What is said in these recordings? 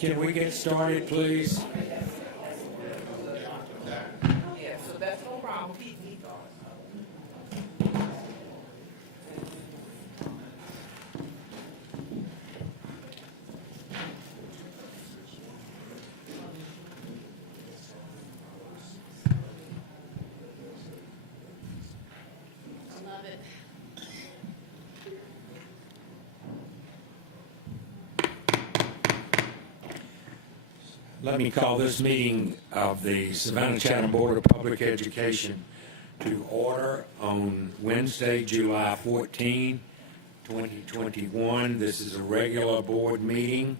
Can we get started, please? Yeah, so that's no problem. He thought. I love it. Let me call this meeting of the Savannah-Chatham Board of Public Education to order on Wednesday, July 14, 2021. This is a regular board meeting.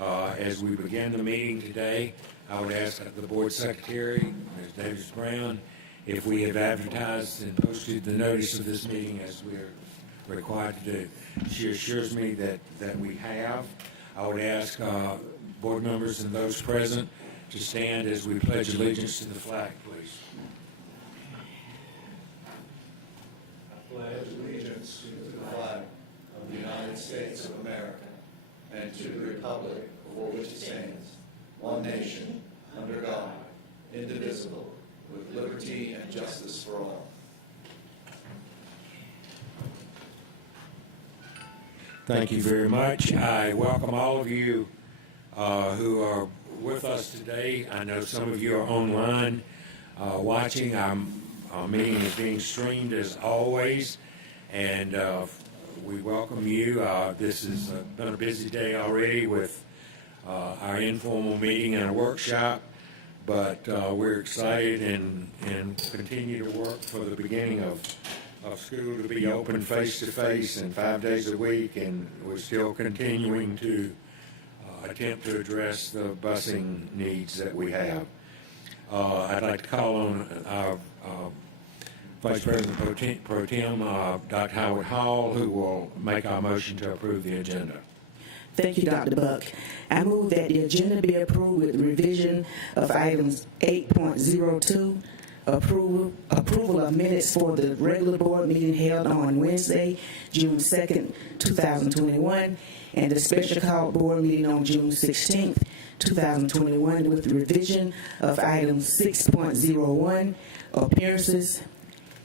As we begin the meeting today, I would ask the board secretary, Ms. Davis Brown, if we have advertised and posted the notice of this meeting as we are required to do. She assures me that we have. I would ask board members and those present to stand as we pledge allegiance to the flag, please. I pledge allegiance to the flag of the United States of America and to the republic for which it stands, one nation, under God, indivisible, with liberty and justice for all. Thank you very much. I welcome all of you who are with us today. I know some of you are online watching. Our meeting is being streamed as always, and we welcome you. This has been a busy day already with our informal meeting and a workshop, but we're excited and continue to work for the beginning of school to be open face-to-face and 5 days a week, and we're still continuing to attempt to address the busing needs that we have. I'd like to call on our Vice President Pro Tem, Dr. Howard Hall, who will make our motion to approve the agenda. Thank you, Dr. Buck. I move that the agenda be approved with revision of items 8.02, approval of minutes for the regular board meeting held on Wednesday, June 2nd, 2021, and the special call board meeting on June 16th, 2021, with revision of items 6.01, appearances,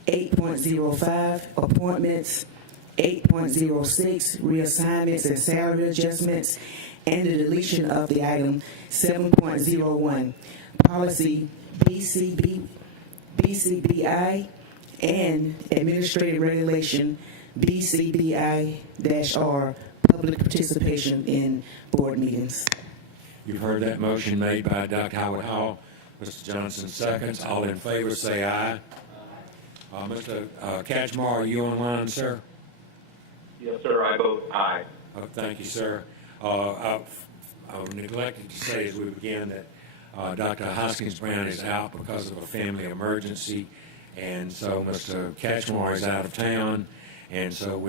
8.05, appointments, 8.06, reassignments and salary adjustments, and the deletion of the item 7.01, policy BCBI and administrative regulation BCBI-R, public participation in board meetings. You've heard that motion made by Dr. Howard Hall. Mr. Johnson seconds. All in favor say aye. Mr. Catchmore, are you online, sir? Yes, sir. I vote aye. Thank you, sir. I neglected to say as we began that Dr. Hoskins Brown is out because of a family emergency, and so Mr. Catchmore is out of town, and so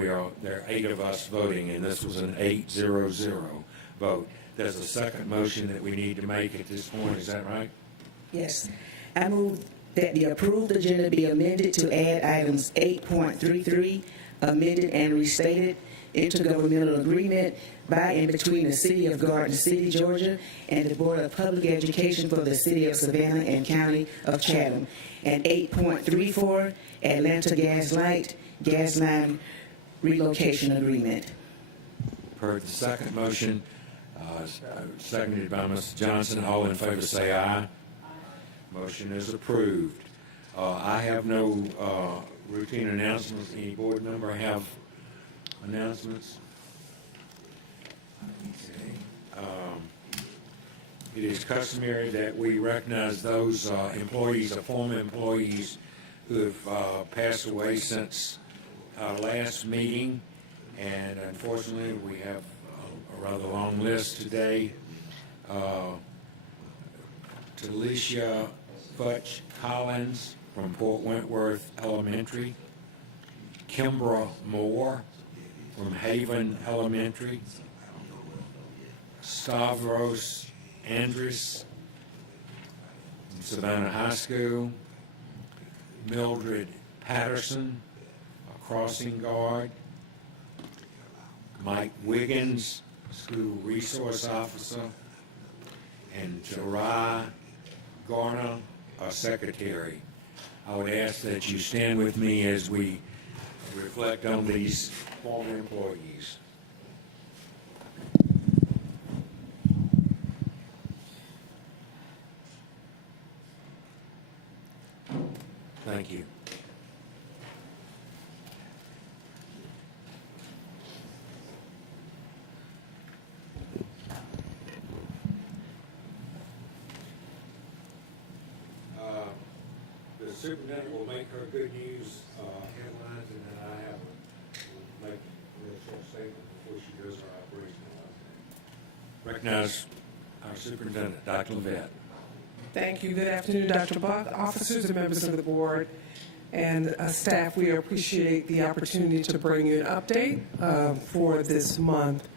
there are 8 of us voting, and this was an 8-0-0 vote. There's a second motion that we need to make at this point. Is that right? Yes. I move that the approved agenda be amended to add items 8.33, amended and restated, intergovernmental agreement by and between the City of Garden City, Georgia, and the Board of Public Education for the City of Savannah and County of Chatham, and 8.34, Atlanta Gas Light gas line relocation agreement. Heard the second motion, seconded by Mr. Johnson. All in favor say aye. Motion is approved. I have no routine announcements. Any board member have announcements? It is customary that we recognize those employees or former employees who have passed away since our last meeting, and unfortunately we have a rather long list today. Talisha Futch Collins from Port Wentworth Elementary, Kimbra Moore from Haven Elementary, Stavros Andrus from Savannah High School, Mildred Patterson, a crossing guard, Mike Wiggins, school resource officer, and Tara Garner, our secretary. I would ask that you stand with me as we reflect on these former employees. Thank you. The superintendent will make her good news headlines, and then I will make a real short statement before she does her operational update. Recognize our superintendent, Dr. Levette. Thank you. Good afternoon, Dr. Buck, officers and members of the board, and staff. We appreciate the opportunity to bring you an update for this month.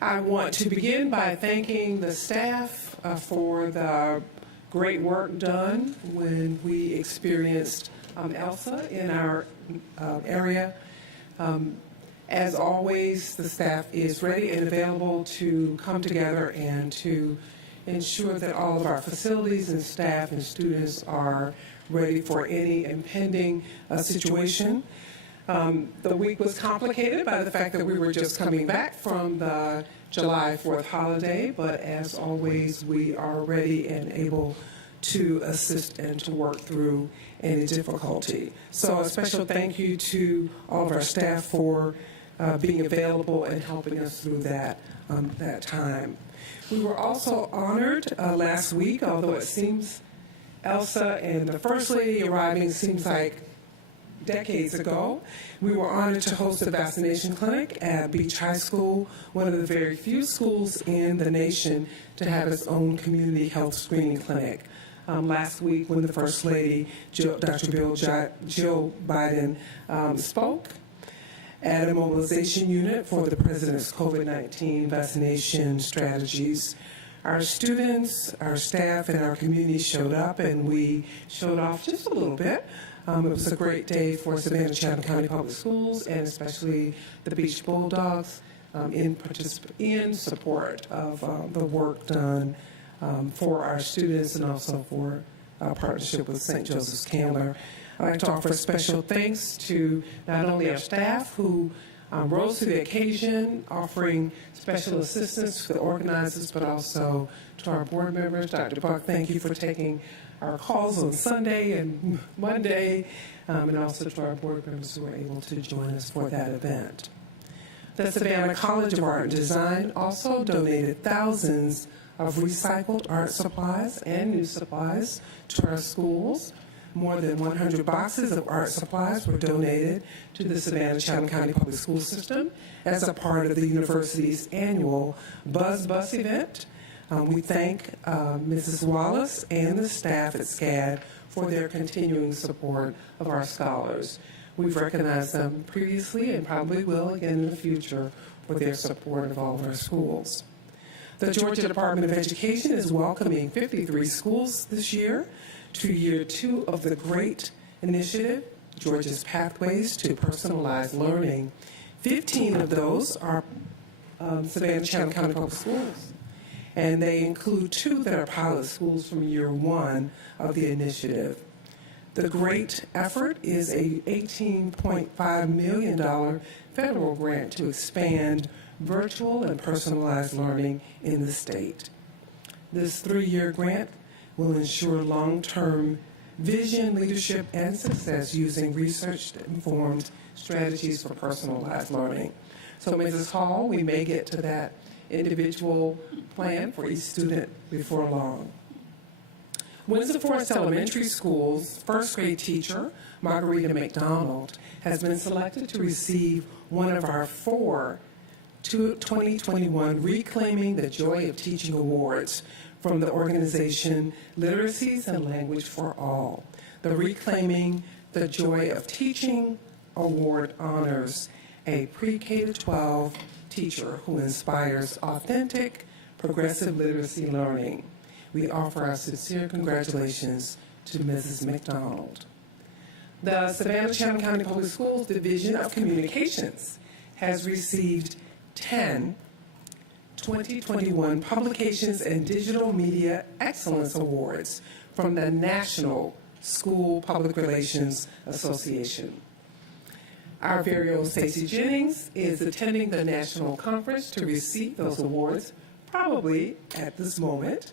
I want to begin by thanking the staff for the great work done when we experienced Elsa in our area. As always, the staff is ready and available to come together and to ensure that all of our facilities and staff and students are ready for any impending situation. The week was complicated by the fact that we were just coming back from the July 4th holiday, but as always, we are ready and able to assist and to work through any difficulty. So a special thank you to all of our staff for being available and helping us through that time. We were also honored last week, although it seems Elsa and the First Lady arriving seems like decades ago. We were honored to host a vaccination clinic at Beach High School, one of the very few schools in the nation to have its own community health screening clinic. Last week when the First Lady, Dr. Jill Biden, spoke at a mobilization unit for the President's COVID-19 vaccination strategies, our students, our staff, and our community showed up, and we showed off just a little bit. It was a great day for Savannah Chatham County Public Schools, and especially the Beach Bulldogs in support of the work done for our students and also for our partnership with St. Joseph's Candler. I'd like to offer special thanks to not only our staff who rose to the occasion, offering special assistance to the organizers, but also to our board members. Dr. Buck, thank you for taking our calls on Sunday and Monday, and also to our board members who were able to join us for that event. The Savannah College of Art and Design also donated thousands of recycled art supplies and new supplies to our schools. More than 100 boxes of art supplies were donated to the Savannah Chatham County Public School System as a part of the university's annual Buzz Bus event. We thank Mrs. Wallace and the staff at SCAD for their continuing support of our scholars. We've recognized them previously and probably will again in the future for their support of all of our schools. The Georgia Department of Education is welcoming 53 schools this year to year 2 of the GREAT initiative, Georgia's Pathways to Personalized Learning. 15 of those are Savannah Chatham County Public Schools, and they include 2 that are pilot schools from year 1 of the initiative. The GREAT effort is a $18.5 million federal grant to expand virtual and personalized learning in the state. This 3-year grant will ensure long-term vision, leadership, and success using research-informed strategies for personalized learning. So, Mrs. Hall, we may get to that individual plan for each student before long. Windsor Forest Elementary School's first grade teacher, Margarita McDonald, has been selected to receive one of our 4 2021 Reclaiming the Joy of Teaching Awards from the organization Literacies and Language for All. The Reclaiming the Joy of Teaching Award honors a pre-K to 12 teacher who inspires authentic, progressive literacy learning. We offer our sincere congratulations to Mrs. McDonald. The Savannah Chatham County Public Schools Division of Communications has received 10 2021 Publications and Digital Media Excellence Awards from the National School Public Relations Association. Our very own Stacey Jennings is attending the national conference to receive those awards, probably at this moment.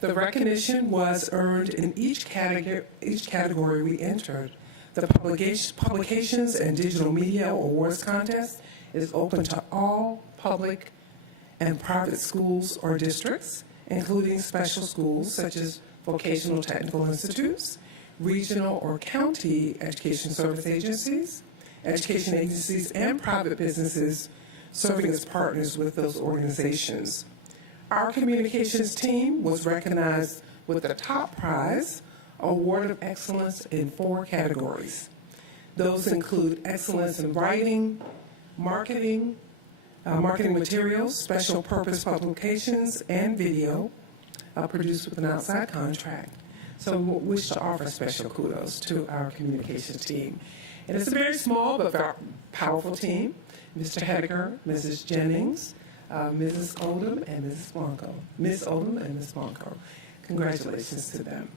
The recognition was earned in each category we entered. The Publications and Digital Media Awards contest is open to all public and private schools or districts, including special schools such as vocational technical institutes, regional or county education service agencies, education agencies, and private businesses serving as partners with those organizations. Our communications team was recognized with the top prize, Award of Excellence in 4 categories. Those include excellence in writing, marketing materials, special purpose publications, and video produced with an outside contract. So we wish to offer special kudos to our communications team. And it's a very small but very powerful team. Mr. Hedeker, Mrs. Jennings, Mrs. Oldham, and Mrs. Blanco. Ms. Oldham and Ms. Blanco. Congratulations to them.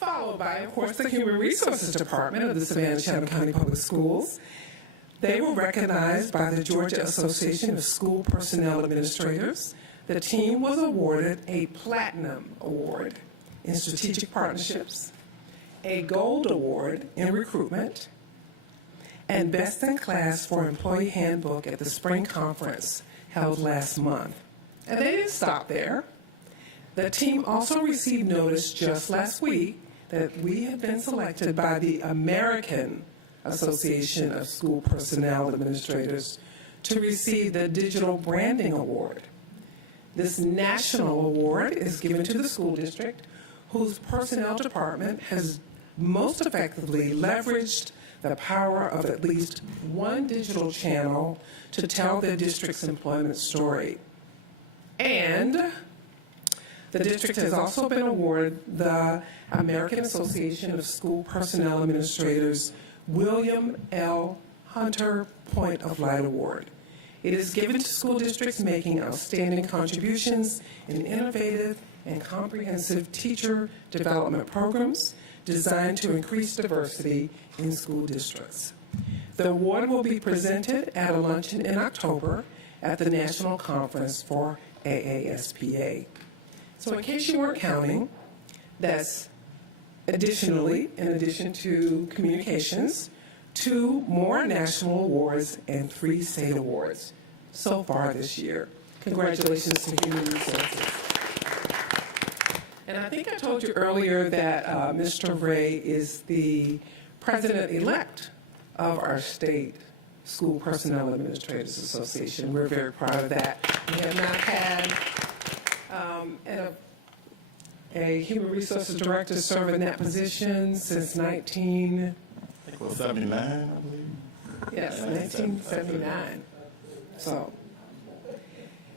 Followed by, of course, the Human Resources Department of the Savannah-Chatham County Public Schools. They were recognized by the Georgia Association of School Personnel Administrators. The team was awarded a Platinum Award in Strategic Partnerships, a Gold Award in Recruitment, and Best in Class for Employee Handbook at the Spring Conference held last month. And they didn't stop there. The team also received notice just last week that we have been selected by the American Association of School Personnel Administrators to receive the Digital Branding Award. This national award is given to the school district whose personnel department has most effectively leveraged the power of at least one digital channel to tell their district's employment story. And the district has also been awarded the American Association of School Personnel Administrators William L. Hunter Point of Light Award. It is given to school districts making outstanding contributions in innovative and comprehensive teacher development programs designed to increase diversity in school districts. The award will be presented at a luncheon in October at the National Conference for AASPA. So in case you weren't counting, that's additionally, in addition to communications, 2 more national awards and 3 state awards so far this year. Congratulations to Human Resources. And I think I told you earlier that Mr. Ray is the president-elect of our state School Personnel Administrators Association. We're very proud of that. We have not had a human resources director serve in that position since 79, I believe. Yes, 1979. So,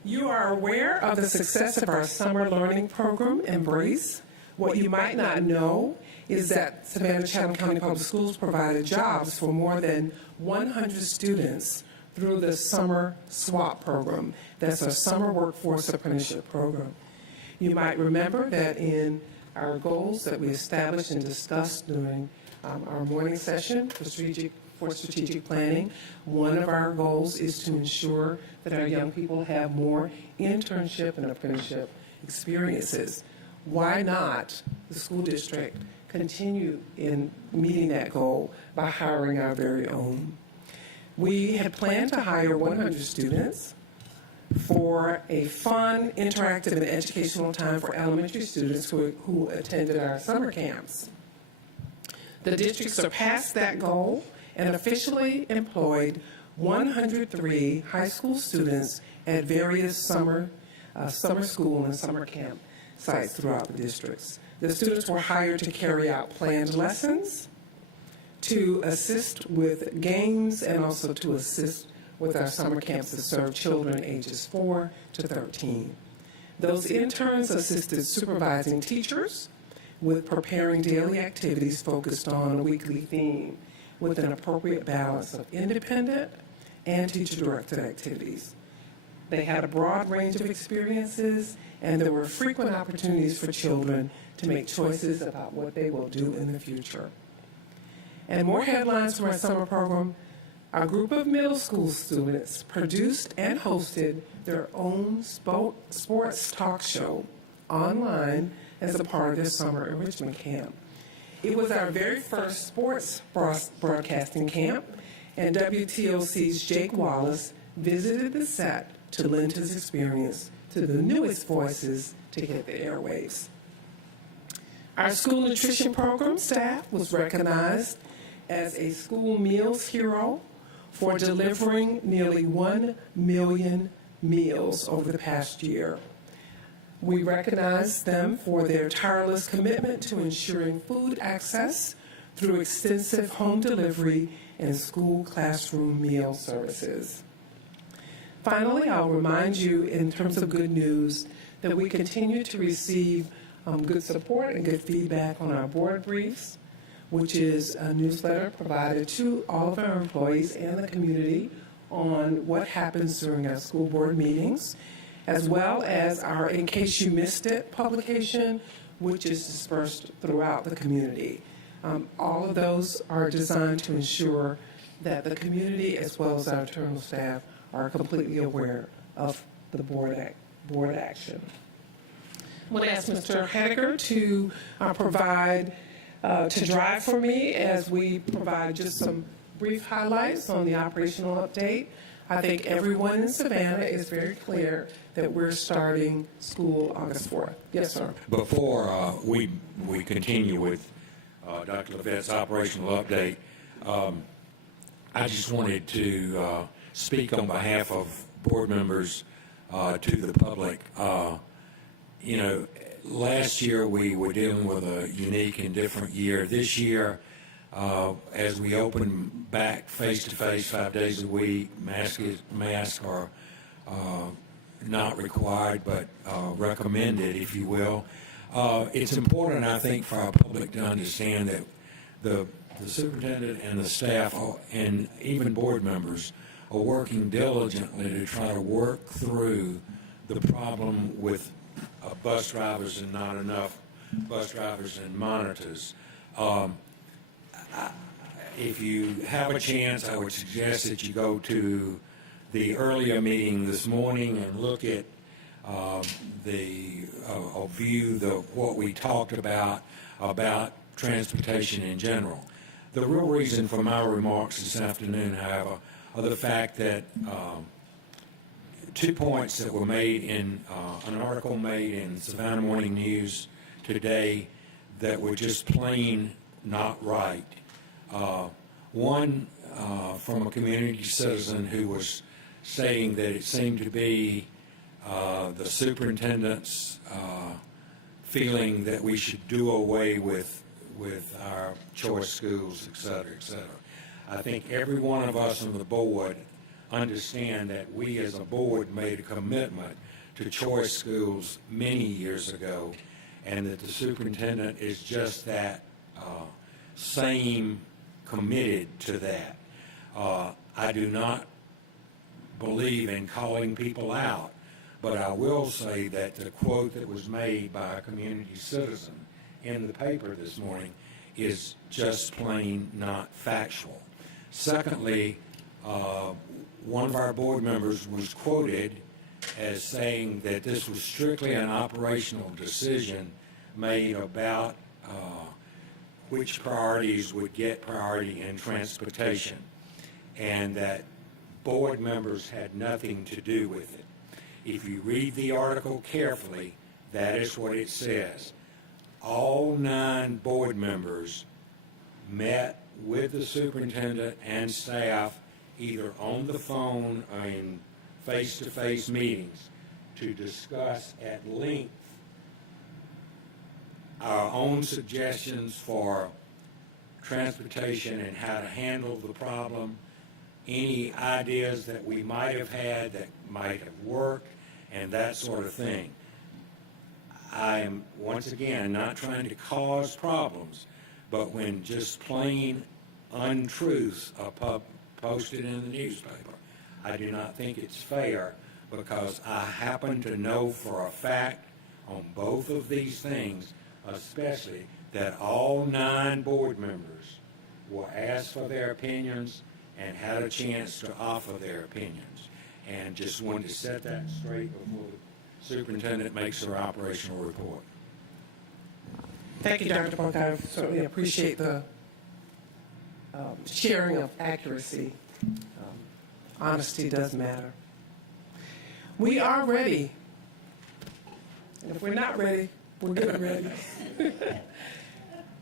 you are aware of the success of our summer learning program, Embrace. What you might not know is that Savannah-Chatham County Public Schools provided jobs for more than 100 students through the Summer SWAP program. That's a Summer Workforce Apprenticeship Program. You might remember that in our goals that we established and discussed during our morning session for strategic planning, one of our goals is to ensure that our young people have more internship and apprenticeship experiences. Why not the school district continue in meeting that goal by hiring our very own? We had planned to hire 100 students for a fun, interactive, and educational time for elementary students who attended our summer camps. The district surpassed that goal and officially employed 103 high school students at various summer school and summer camp sites throughout the districts. The students were hired to carry out planned lessons, to assist with games, and also to assist with our summer camps that serve children ages 4 to 13. Those interns assisted supervising teachers with preparing daily activities focused on a weekly theme with an appropriate balance of independent and teacher-directed activities. They had a broad range of experiences, and there were frequent opportunities for children to make choices about what they will do in the future. And more headlines from our summer program. Our group of middle school students produced and hosted their own sports talk show online as a part of their summer enrichment camp. It was our very first sports broadcasting camp, and WTOC's Jake Wallace visited the set to lend his experience to the newest voices to hit the airwaves. Our school nutrition program staff was recognized as a school meals hero for delivering nearly 1 million meals over the past year. We recognize them for their tireless commitment to ensuring food access through extensive home delivery and school classroom meal services. Finally, I'll remind you in terms of good news that we continue to receive good support and good feedback on our board briefs, which is a newsletter provided to all of our employees and the community on what happens during our school board meetings, as well as our In Case You Missed It publication, which is dispersed throughout the community. All of those are designed to ensure that the community, as well as our internal staff, are completely aware of the board action. I'm going to ask Mr. Hediger to provide to drive for me as we provide just some brief highlights on the operational update. I think everyone in Savannah is very clear that we're starting school August 4th. Yes, sir. Before we continue with Dr. Levette's operational update, I just wanted to speak on behalf of board members to the public. Last year we were dealing with a unique and different year. This year, as we open back face-to-face 5 days a week, masks are not required but recommended, if you will. It's important, I think, for our public to understand that the superintendent and the staff and even board members are working diligently to try to work through the problem with bus drivers and not enough bus drivers and monitors. If you have a chance, I would suggest that you go to the earlier meeting this morning and look at view what we talked about transportation in general. The real reason for my remarks this afternoon, however, are the fact that 2 points that were made in an article made in Savannah Morning News today that were just plain not right. One from a community citizen who was saying that it seemed to be the superintendent's feeling that we should do away with our choice schools, et cetera, et cetera. I think every one of us on the board understand that we as a board made a commitment to choice schools many years ago, and that the superintendent is just that same committed to that. I do not believe in calling people out, but I will say that the quote that was made by a community citizen in the paper this morning is just plain not factual. Secondly, one of our board members was quoted as saying that this was strictly an operational decision made about which priorities would get priority in transportation, and that board members had nothing to do with it. If you read the article carefully, that is what it says. All 9 board members met with the superintendent and staff either on the phone or in face-to-face meetings to discuss at length our own suggestions for transportation and how to handle the problem, any ideas that we might have had that might have worked, and that sort of thing. I am, once again, not trying to cause problems, but when just plain untruths are posted in the newspaper, I do not think it's fair, because I happen to know for a fact on both of these things, especially, that all 9 board members were asked for their opinions and had a chance to offer their opinions. And just wanted to set that straight before the superintendent makes her operational report. Thank you, Dr. Buck. I certainly appreciate the sharing of accuracy. Honesty does matter. We are ready. And if we're not ready, we're getting ready.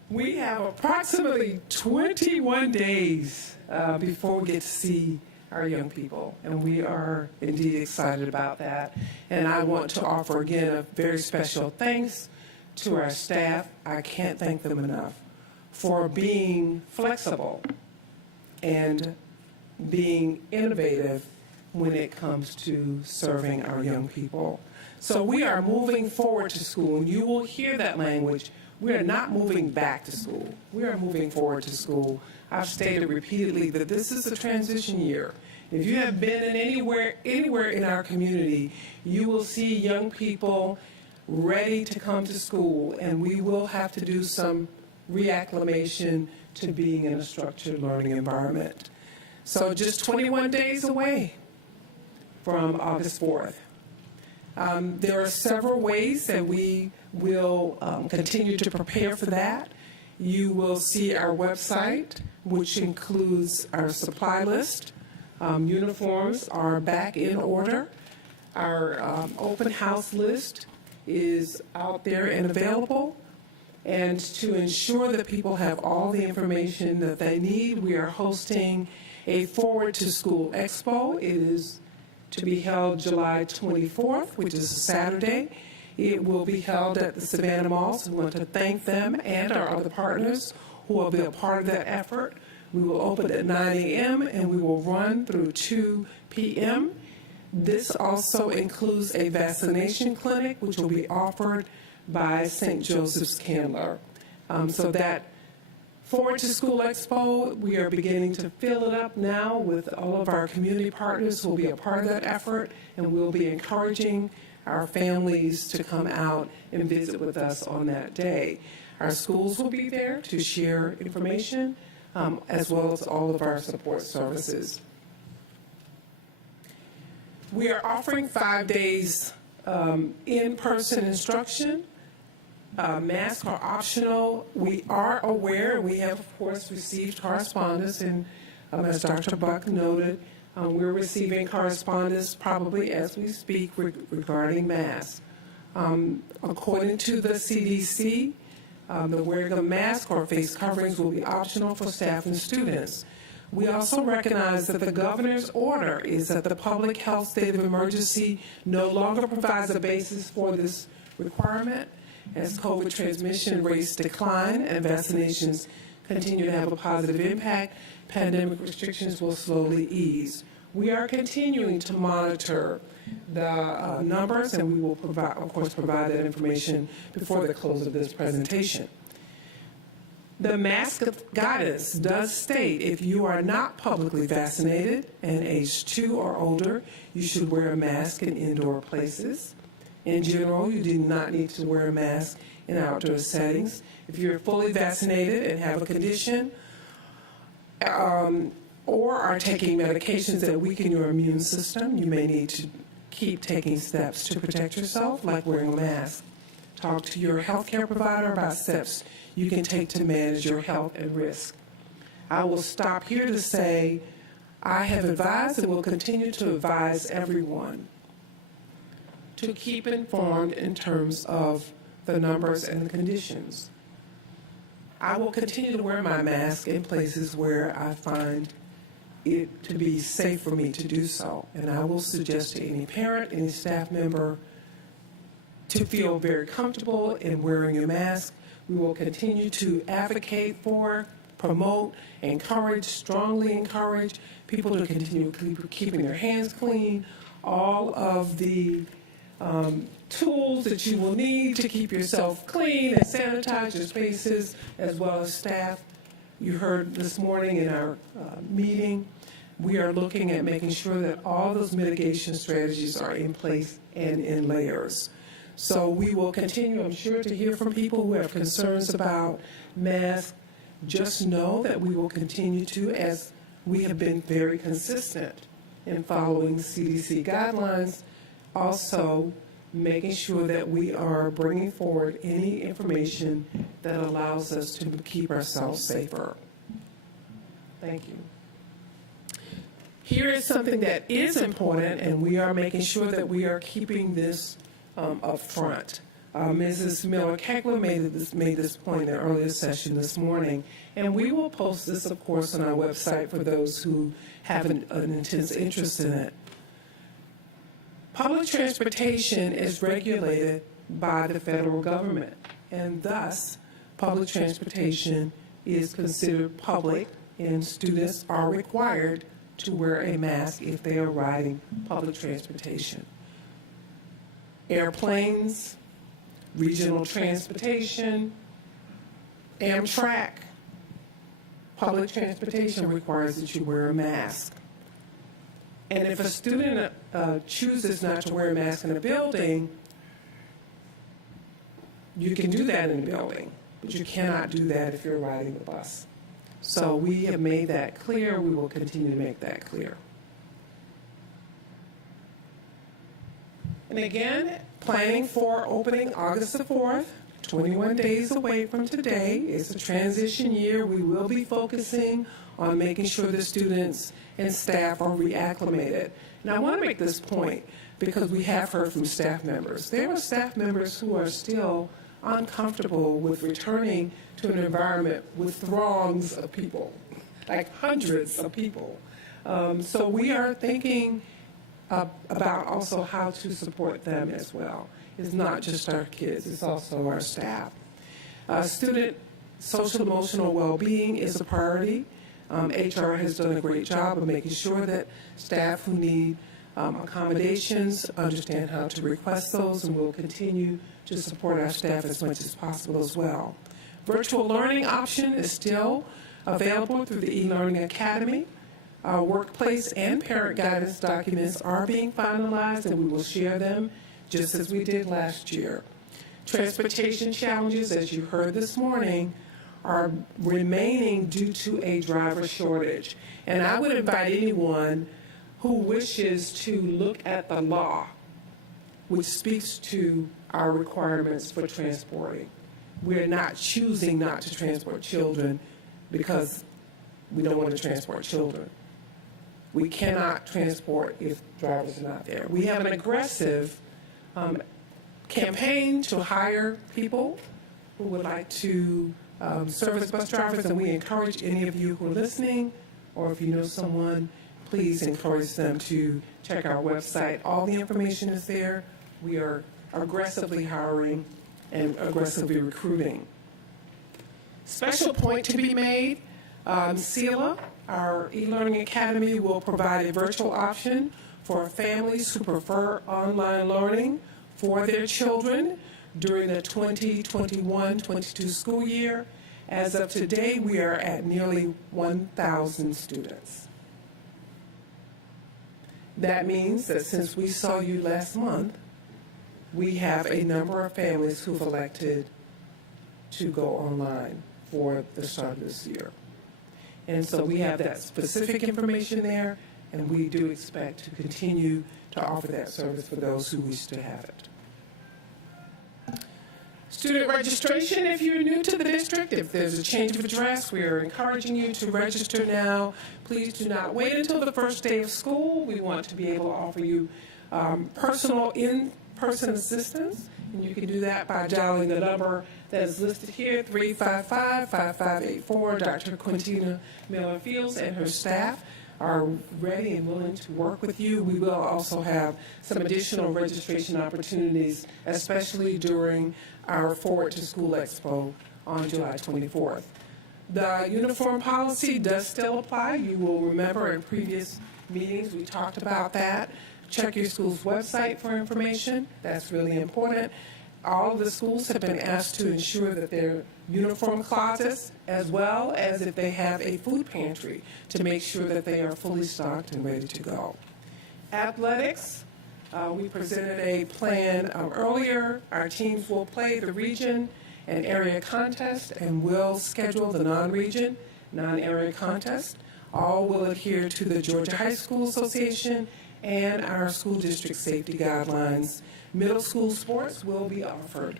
We have approximately 21 days before we get to see our young people, and we are indeed excited about that. And I want to offer again a very special thanks to our staff. I can't thank them enough for being flexible and being innovative when it comes to serving our young people. So we are moving forward to school, and you will hear that language. We are not moving back to school. We are moving forward to school. I've stated repeatedly that this is a transition year. If you have been in anywhere in our community, you will see young people ready to come to school, and we will have to do some reacclimation to being in a structured learning environment. So just 21 days away from August 4th. There are several ways that we will continue to prepare for that. You will see our website, which includes our supply list. Uniforms are back in order. Our open house list is out there and available. And to ensure that people have all the information that they need, we are hosting a Forward to School Expo. It is to be held July 24th, which is a Saturday. It will be held at the Savannah Mall, so we want to thank them and our other partners who will be a part of that effort. We will open at 9 a.m. and we will run through 2 p.m. This also includes a vaccination clinic, which will be offered by St. Joseph's Candler. So that Forward to School Expo, we are beginning to fill it up now with all of our community partners who will be a part of that effort, and we'll be encouraging our families to come out and visit with us on that day. Our schools will be there to share information, as well as all of our support services. We are offering 5 days in-person instruction. Masks are optional. We are aware, we have, of course, received correspondence, and as Dr. Buck noted, we're receiving correspondence probably as we speak regarding masks. According to the CDC, the wearing of mask or face coverings will be optional for staff and students. We also recognize that the governor's order is that the public health state of emergency no longer provides a basis for this requirement. As COVID transmission rates decline and vaccinations continue to have a positive impact, pandemic restrictions will slowly ease. We are continuing to monitor the numbers, and we will provide, of course, provide that information before the close of this presentation. The mask guidance does state if you are not publicly vaccinated and age 2 or older, you should wear a mask in indoor places. In general, you do not need to wear a mask in outdoor settings. If you're fully vaccinated and have a condition or are taking medications that weaken your immune system, you may need to keep taking steps to protect yourself, like wearing a mask. Talk to your healthcare provider about steps you can take to manage your health and risk. I will stop here to say I have advised and will continue to advise everyone to keep informed in terms of the numbers and the conditions. I will continue to wear my mask in places where I find it to be safe for me to do so. And I will suggest to any parent, any staff member, to feel very comfortable in wearing a mask. We will continue to advocate for, promote, encourage, strongly encourage people to continue keeping their hands clean, all of the tools that you will need to keep yourself clean and sanitize your spaces, as well as staff. You heard this morning in our meeting we are looking at making sure that all those mitigation strategies are in place and in layers. So we will continue, I'm sure, to hear from people who have concerns about masks. Just know that we will continue to, as we have been very consistent in following CDC guidelines, also making sure that we are bringing forward any information that allows us to keep ourselves safer. Thank you. Here is something that is important, and we are making sure that we are keeping this up front. Mrs. Miller-Kegler made this point in the earlier session this morning, and we will post this, of course, on our website for those who have an intense interest in it. Public transportation is regulated by the federal government, and thus public transportation is considered public, and students are required to wear a mask if they are riding public transportation. Airplanes, regional transportation, Amtrak, public transportation requires that you wear a mask. And if a student chooses not to wear a mask in a building, you can do that in a building, but you cannot do that if you're riding the bus. So we have made that clear. We will continue to make that clear. And again, planning for opening August the 4th, 21 days away from today. It's a transition year. We will be focusing on making sure the students and staff are reacclimated. And I want to make this point because we have heard from staff members. There are staff members who are still uncomfortable with returning to an environment with throngs of people, like hundreds of people. So we are thinking about also how to support them as well. It's not just our kids, it's also our staff. Student social emotional well-being is a priority. HR has done a great job of making sure that staff who need accommodations understand how to request those, and we'll continue to support our staff as much as possible as well. Virtual learning option is still available through the eLearning Academy. Our workplace and parent guidance documents are being finalized, and we will share them just as we did last year. Transportation challenges, as you heard this morning, are remaining due to a driver shortage. And I would invite anyone who wishes to look at the law, which speaks to our requirements for transporting. We're not choosing not to transport children because we don't want to transport children. We cannot transport if drivers are not there. We have an aggressive campaign to hire people who would like to serve as bus drivers, and we encourage any of you who are listening, or if you know someone, please encourage them to check our website. All the information is there. We are aggressively hiring and aggressively recruiting. Special point to be made, CELA, our eLearning Academy, will provide a virtual option for families who prefer online learning for their children during the 2021-22 school year. As of today, we are at nearly 1,000 students. That means that since we saw you last month, we have a number of families who've elected to go online for the start of this year. And so we have that specific information there, and we do expect to continue to offer that service for those who wish to have it. Student registration, if you're new to the district, if there's a change of address, we are encouraging you to register now. Please do not wait until the first day of school. We want to be able to offer you personal in-person assistance, and you can do that by dialing the number that is listed here, 355-5584. Dr. Quintina Miller-Fields and her staff are ready and willing to work with you. We will also have some additional registration opportunities, especially during our Forward to School Expo on July 24th. The uniform policy does still apply. You will remember in previous meetings we talked about that. Check your school's website for information. That's really important. all of the schools have been asked to ensure that their uniform closets, as well as if they have a food pantry, to make sure that they are fully stocked and ready to go. Athletics, we presented a plan earlier. Our teams will play the region and area contest and will schedule the non-region, non-area contest. All will adhere to the Georgia High School Association and our school district safety guidelines. Middle school sports will be offered.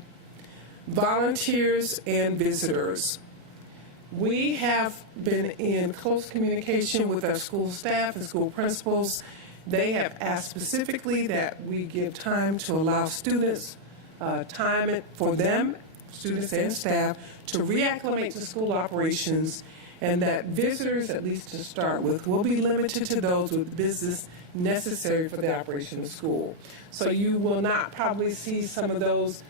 Volunteers and visitors. We have been in close communication with our school staff and school principals. They have asked specifically that we give time to allow students, time for them, students and staff, to reacclimate to school operations, and that visitors, at least to start with, will be limited to those with business necessary for the operation of school. So you will not probably see some of those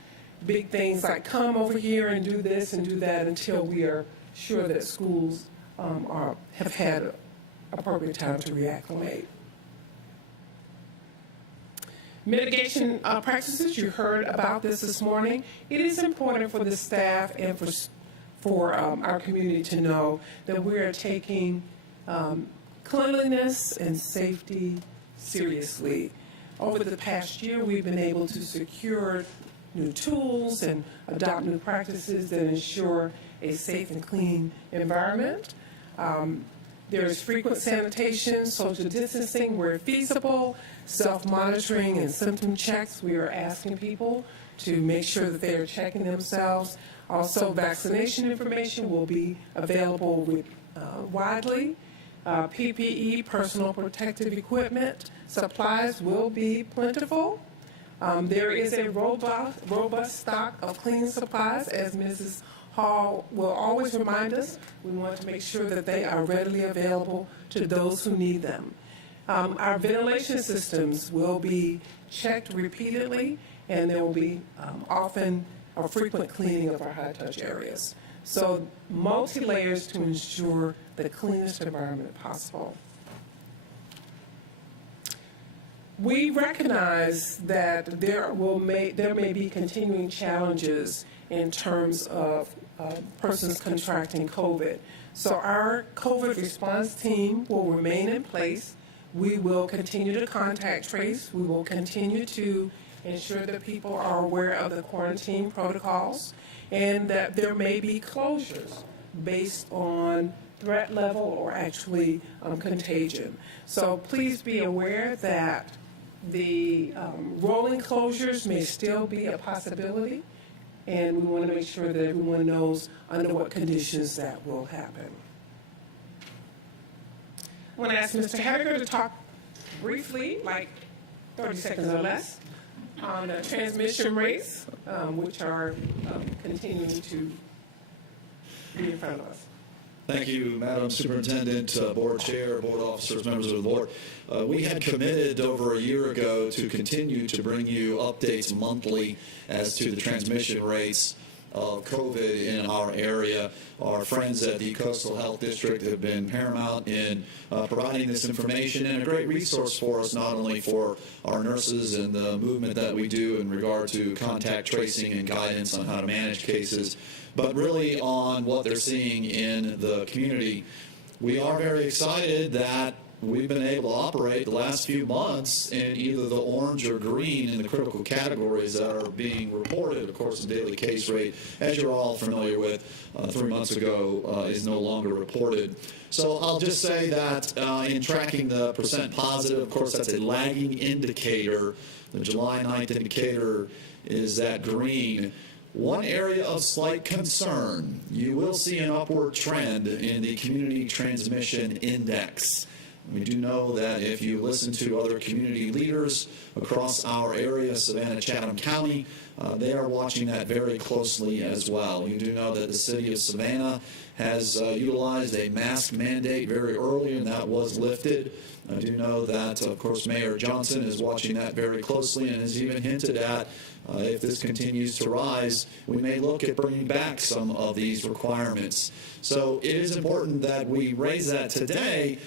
big things like come over here and do this and do that until we are sure that schools have had appropriate time to reacclimate. Mitigation practices, you heard about this morning. It is important for the staff and for our community to know that we are taking cleanliness and safety seriously. Over the past year, we've been able to secure new tools and adopt new practices that ensure a safe and clean environment. There is frequent sanitation, social distancing where feasible, self-monitoring and symptom checks. We are asking people to make sure that they are checking themselves. Also, vaccination information will be available widely. PPE, personal protective equipment, supplies will be plentiful. There is a robust stock of cleaning supplies, as Mrs. Hall will always remind us. We want to make sure that they are readily available to those who need them. Our ventilation systems will be checked repeatedly, and there will be often a frequent cleaning of our high-touch areas. So multi-layers to ensure the cleanest environment possible. We recognize that there may be continuing challenges in terms of persons contracting COVID. So our COVID response team will remain in place. We will continue to contact trace. We will continue to ensure that people are aware of the quarantine protocols and that there may be closures based on threat level or actually contagion. So please be aware that the rolling closures may still be a possibility, and we want to make sure that everyone knows under what conditions that will happen. I want to ask Mr. Hediger to talk briefly, like 30 seconds or less, on the transmission rates, which are continuing to be in front of us. Thank you, Madam Superintendent, Board Chair, Board Officers, members of the Board. We had committed over a year ago to continue to bring you updates monthly as to the transmission rates of COVID in our area. Our friends at the Coastal Health District have been paramount in providing this information and a great resource for us, not only for our nurses and the movement that we do in regard to contact tracing and guidance on how to manage cases, but really on what they're seeing in the community. We are very excited that we've been able to operate the last few months in either the orange or green in the critical categories that are being reported. Of course, the daily case rate, as you're all familiar with, 3 months ago is no longer reported. So I'll just say that in tracking the percent positive, of course, that's a lagging indicator. The July 9th indicator is that green. One area of slight concern, you will see an upward trend in the community transmission index. We do know that if you listen to other community leaders across our area, Savannah, Chatham County, they are watching that very closely as well. You do know that the city of Savannah has utilized a mask mandate very early, and that was lifted. I do know that, of course, Mayor Johnson is watching that very closely and has even hinted at if this continues to rise, we may look at bringing back some of these requirements. So it is important that we raise that today.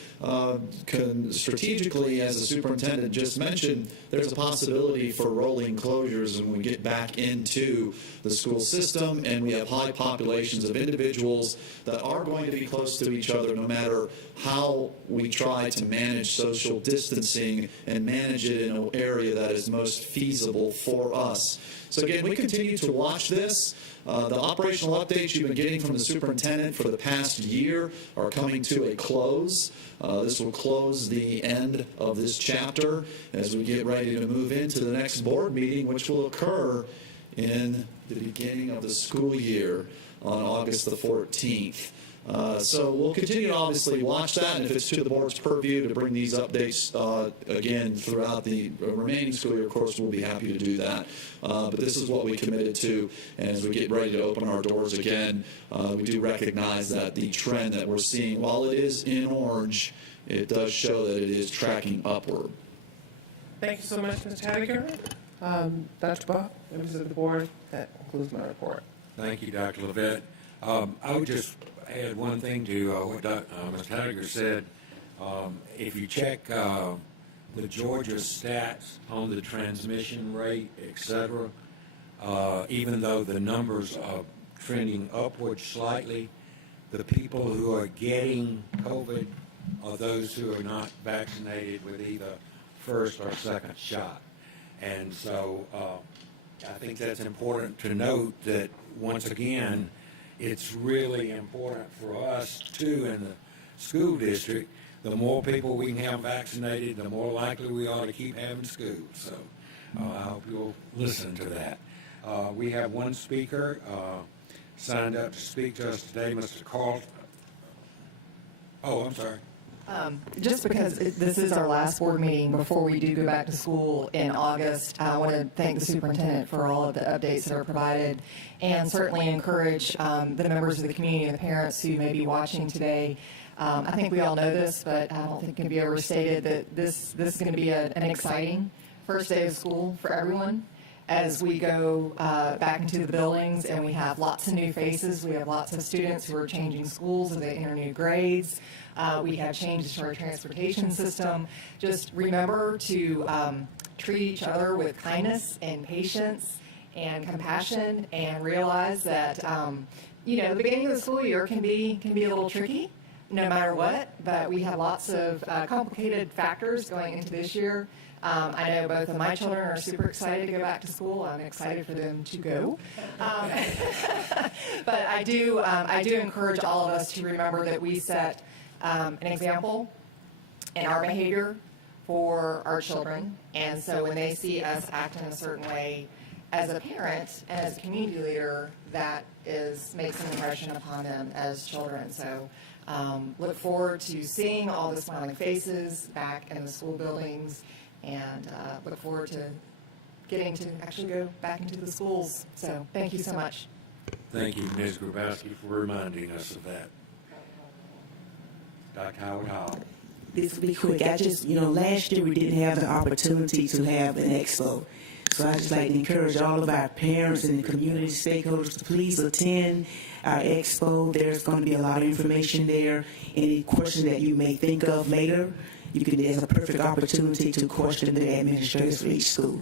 Strategically, as the superintendent just mentioned, there's a possibility for rolling closures when we get back into the school system and we have high populations of individuals that are going to be close to each other no matter how we try to manage social distancing and manage it in an area that is most feasible for us. So again, we continue to watch this. The operational updates you've been getting from the superintendent for the past year are coming to a close. This will close the end of this chapter as we get ready to move into the next board meeting, which will occur in the beginning of the school year on August the 14th. So we'll continue to obviously watch that, and if it's to the board's purview to bring these updates again throughout the remaining school year, of course, we'll be happy to do that. But this is what we committed to, and as we get ready to open our doors again, we do recognize that the trend that we're seeing, while it is in orange, it does show that it is tracking upward. Thank you so much, Mr. Hadiger. Dr. Buck, members of the board, that concludes my report. Thank you, Dr. Levitt. I would just add one thing to what Mr. Hadiger said. If you check the Georgia stats on the transmission rate, et cetera, even though the numbers are trending upward slightly, the people who are getting COVID are those who are not vaccinated with either first or second shot. And so I think that's important to note that, once again, it's really important for us, too, in the school district. The more people we can have vaccinated, the more likely we are to keep having school. So I hope you'll listen to that. We have one speaker signed up to speak to us today, Mr. Carlton. Oh, I'm sorry. Just because this is our last board meeting before we do go back to school in August, I want to thank the superintendent for all of the updates that are provided, and certainly encourage the members of the community and the parents who may be watching today. I think we all know this, but I don't think it can be overstated that this is going to be an exciting first day of school for everyone as we go back into the buildings, and we have lots of new faces. We have lots of students who are changing schools as they enter new grades. We have changes to our transportation system. Just remember to treat each other with kindness and patience and compassion, and realize that the beginning of the school year can be a little tricky, no matter what. But we have lots of complicated factors going into this year. I know both of my children are super excited to go back to school. I'm excited for them to go. But I do encourage all of us to remember that we set an example in our behavior for our children. And so when they see us act in a certain way as a parent and as a community leader, that makes an impression upon them as children. So look forward to seeing all the smiling faces back in the school buildings, and look forward to getting to actually go back into the schools. So thank you so much. Thank you, Ms. Grabowski, for reminding us of that. Dr. Howard Hall. This will be quick. Last year we didn't have the opportunity to have an expo. So I just like to encourage all of our parents and the community stakeholders to please attend our expo. There's going to be a lot of information there. Any question that you may think of later, there's a perfect opportunity to question the administrators for each school.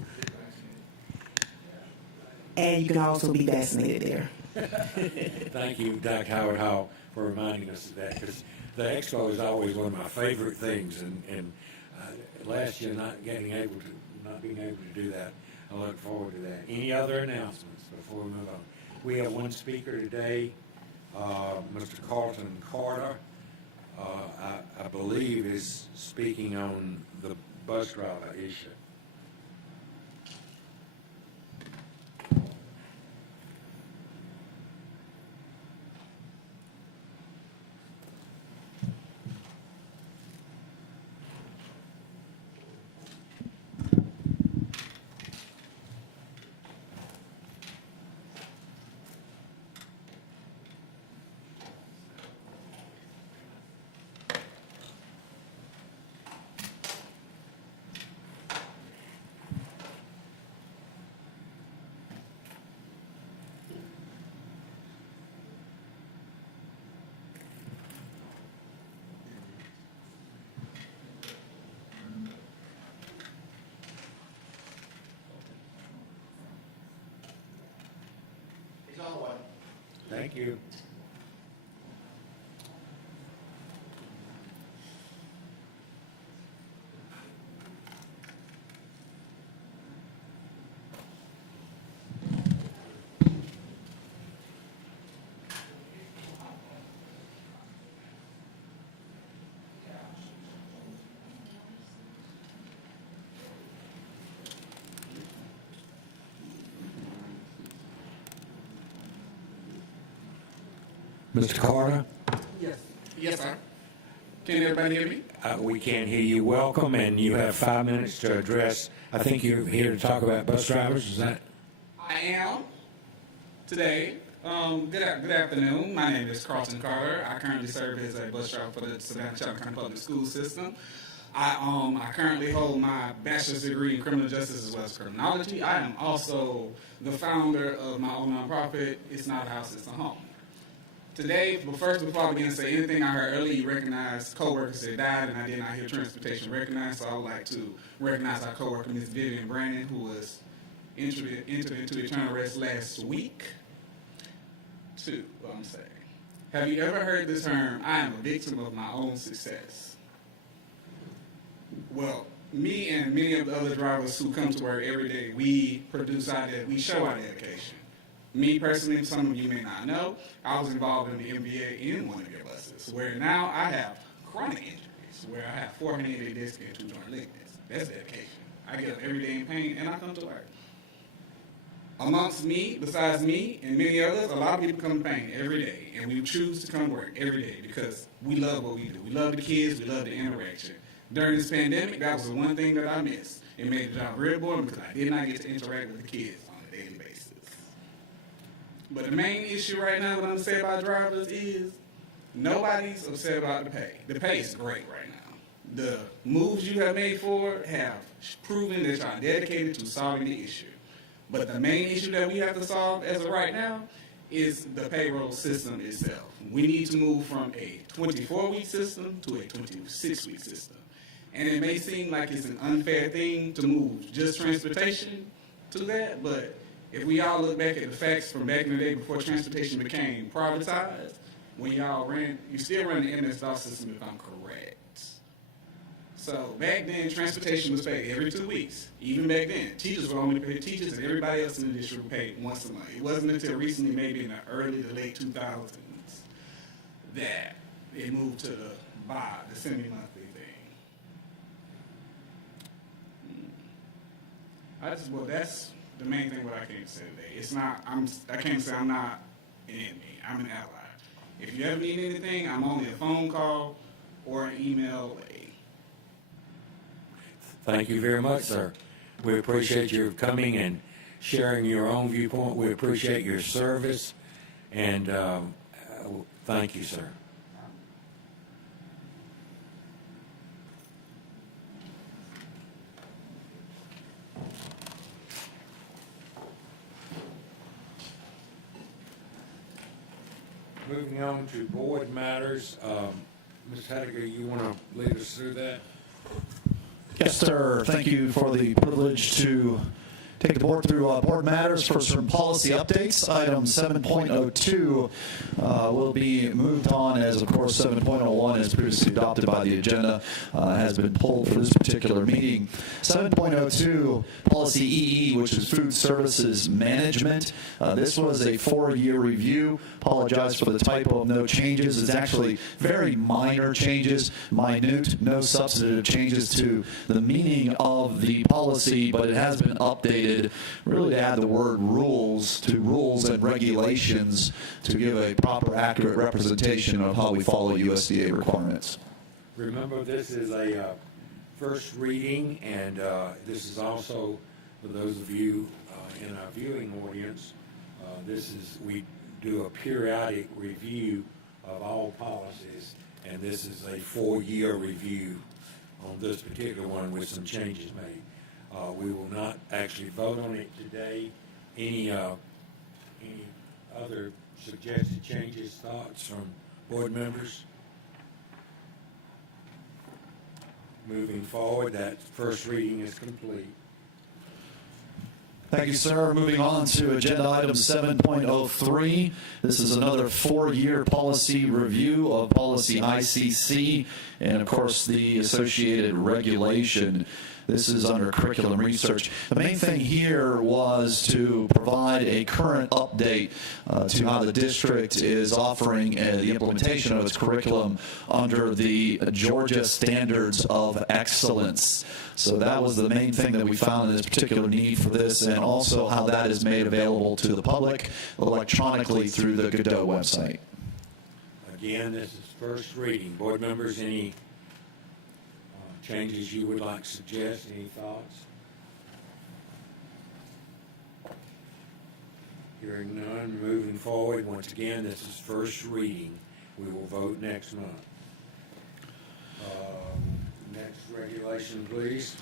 And you can also be vaccinated there. Thank you, Dr. Howard Hall, for reminding us of that, because the expo is always one of my favorite things, and last year not being able to do that, I look forward to that. Any other announcements before we move on? We have one speaker today, Mr. Carlton Carter, I believe is speaking on the bus driver issue. Thank you. Mr. Carter? Yes. Yes, sir. Can everybody hear me? We can't hear you. Welcome, and you have 5 minutes to address. I think you're here to talk about bus drivers. Is that? I am today. Good afternoon. My name is Carlton Carter. I currently serve as a bus driver for the Savannah Shelton County Public School System. I currently hold my bachelor's degree in criminal justice as well as criminology. I am also the founder of my own nonprofit, It's Not a House, It's a Home. Today, but first, before I begin to say anything, I heard earlier you recognized co-workers that died, and I did not hear transportation recognized, so I would like to recognize our co-worker, Ms. Vivian Brandon, who was entered into eternal rest last week. What I'm saying. Have you ever heard this term, I am a victim of my own success? Well, me and many of the other drivers who come to work every day, we show our dedication. Me personally, some of you may not know, I was involved in the NBA in one of your buses, where now I have chronic injuries, where I have 4 herniated discs and 2 joint ligaments. That's dedication. I get up every day in pain, and I come to work. Amongst me, besides me and many others, a lot of people come to pain every day, and we choose to come to work every day because we love what we do. We love the kids, we love the interaction. During this pandemic, that was the one thing that I missed. It made the job real boring because I did not get to interact with the kids on a daily basis. But the main issue right now, what I'm going to say about drivers is nobody's upset about the pay. The pay is great right now. The moves you have made forward have proven that y'all are dedicated to solving the issue. But the main issue that we have to solve as of right now is the payroll system itself. We need to move from a 24-week system to a 26-week system. And it may seem like it's an unfair thing to move just transportation to that, but if we all look back at the facts from back in the day before transportation became privatized, when y'all you still run the MS-DOS system if I'm correct. So back then, transportation was paid every 2 weeks. Even back then, teachers were only paid, teachers and everybody else in the district were paid once a month. It wasn't until recently, maybe in the early to late 2000s, that it moved to the semi-monthly thing. That's the main thing what I came to say today. It's not, I can't say I'm not an enemy. I'm an ally. If you ever need anything, I'm only a phone call or an email away. Thank you very much, sir. We appreciate your coming and sharing your own viewpoint. We appreciate your service, and thank you, sir. Moving on to board matters, Ms. Hediger, you want to lead us through that? Yes, sir. Thank you for the privilege to take the board through board matters for some policy updates. Item 7.02 will be moved on as, of course, 7.01 is previously adopted by the agenda, has been pulled for this particular meeting. 7.02, policy EE, which is food services management. This was a 4-year review. Apologize for the typo of no changes. It's actually very minor changes, minute, no substantive changes to the meaning of the policy, but it has been updated really to add the word rules to rules and regulations to give a proper, accurate representation of how we follow USDA requirements. Remember, this is a first reading, and this is also, for those of you in our viewing audience, we do a periodic review of all policies, and this is a 4-year review on this particular one with some changes made. We will not actually vote on it today. Any other suggested changes, thoughts from board members? Moving forward, that first reading is complete. Thank you, sir. Moving on to agenda item 7.03. This is another 4-year policy review of policy ICC and, of course, the associated regulation. This is under curriculum research. The main thing here was to provide a current update to how the district is offering the implementation of its curriculum under the Georgia Standards of Excellence. So that was the main thing that we found in this particular need for this, and also how that is made available to the public electronically through the Godot website. Again, this is first reading. Board members, any changes you would like to suggest? Any thoughts? Hearing none, moving forward. Once again, this is first reading. We will vote next month. Next regulation, please.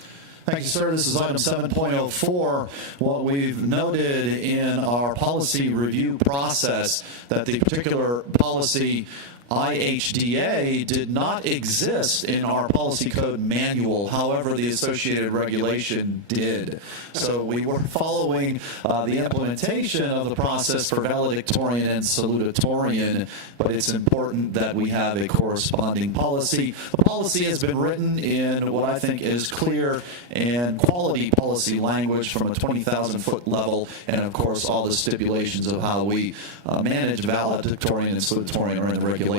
Thank you, sir. This is item 7.04. What we've noted in our policy review process that the particular policy IHDA did not exist in our policy code manual. However, the associated regulation did. So we were following the implementation of the process for valedictorian and salutatorian, but it's important that we have a corresponding policy. The policy has been written in what I think is clear and quality policy language from a 20,000-foot level, and of course all the stipulations of how we manage valedictorian and salutatorian are in the regulation.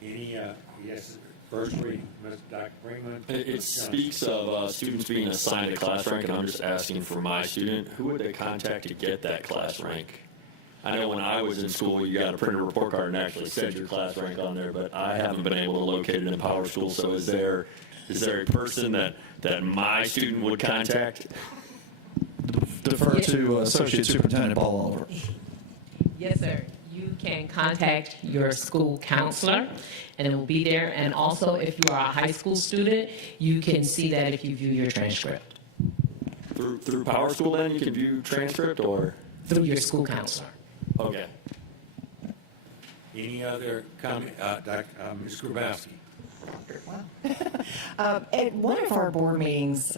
Any, yes, first reading. Dr. Freeman? It speaks of students being assigned a class rank, and I'm just asking for my student, who would they contact to get that class rank? I know when I was in school, you got to print a report card and actually said your class rank on there, but I haven't been able to locate it in Power School, so is there a person that my student would contact? Defer to Associate Superintendent Paul Oliver. Yes, sir. You can contact your school counselor, and it will be there. And also, if you are a high school student, you can see that if you view your transcript. Through Power School, then, you can view transcript, or? Through your school counselor. Okay. Any other comment? Ms. Grabowski? At one of our board meetings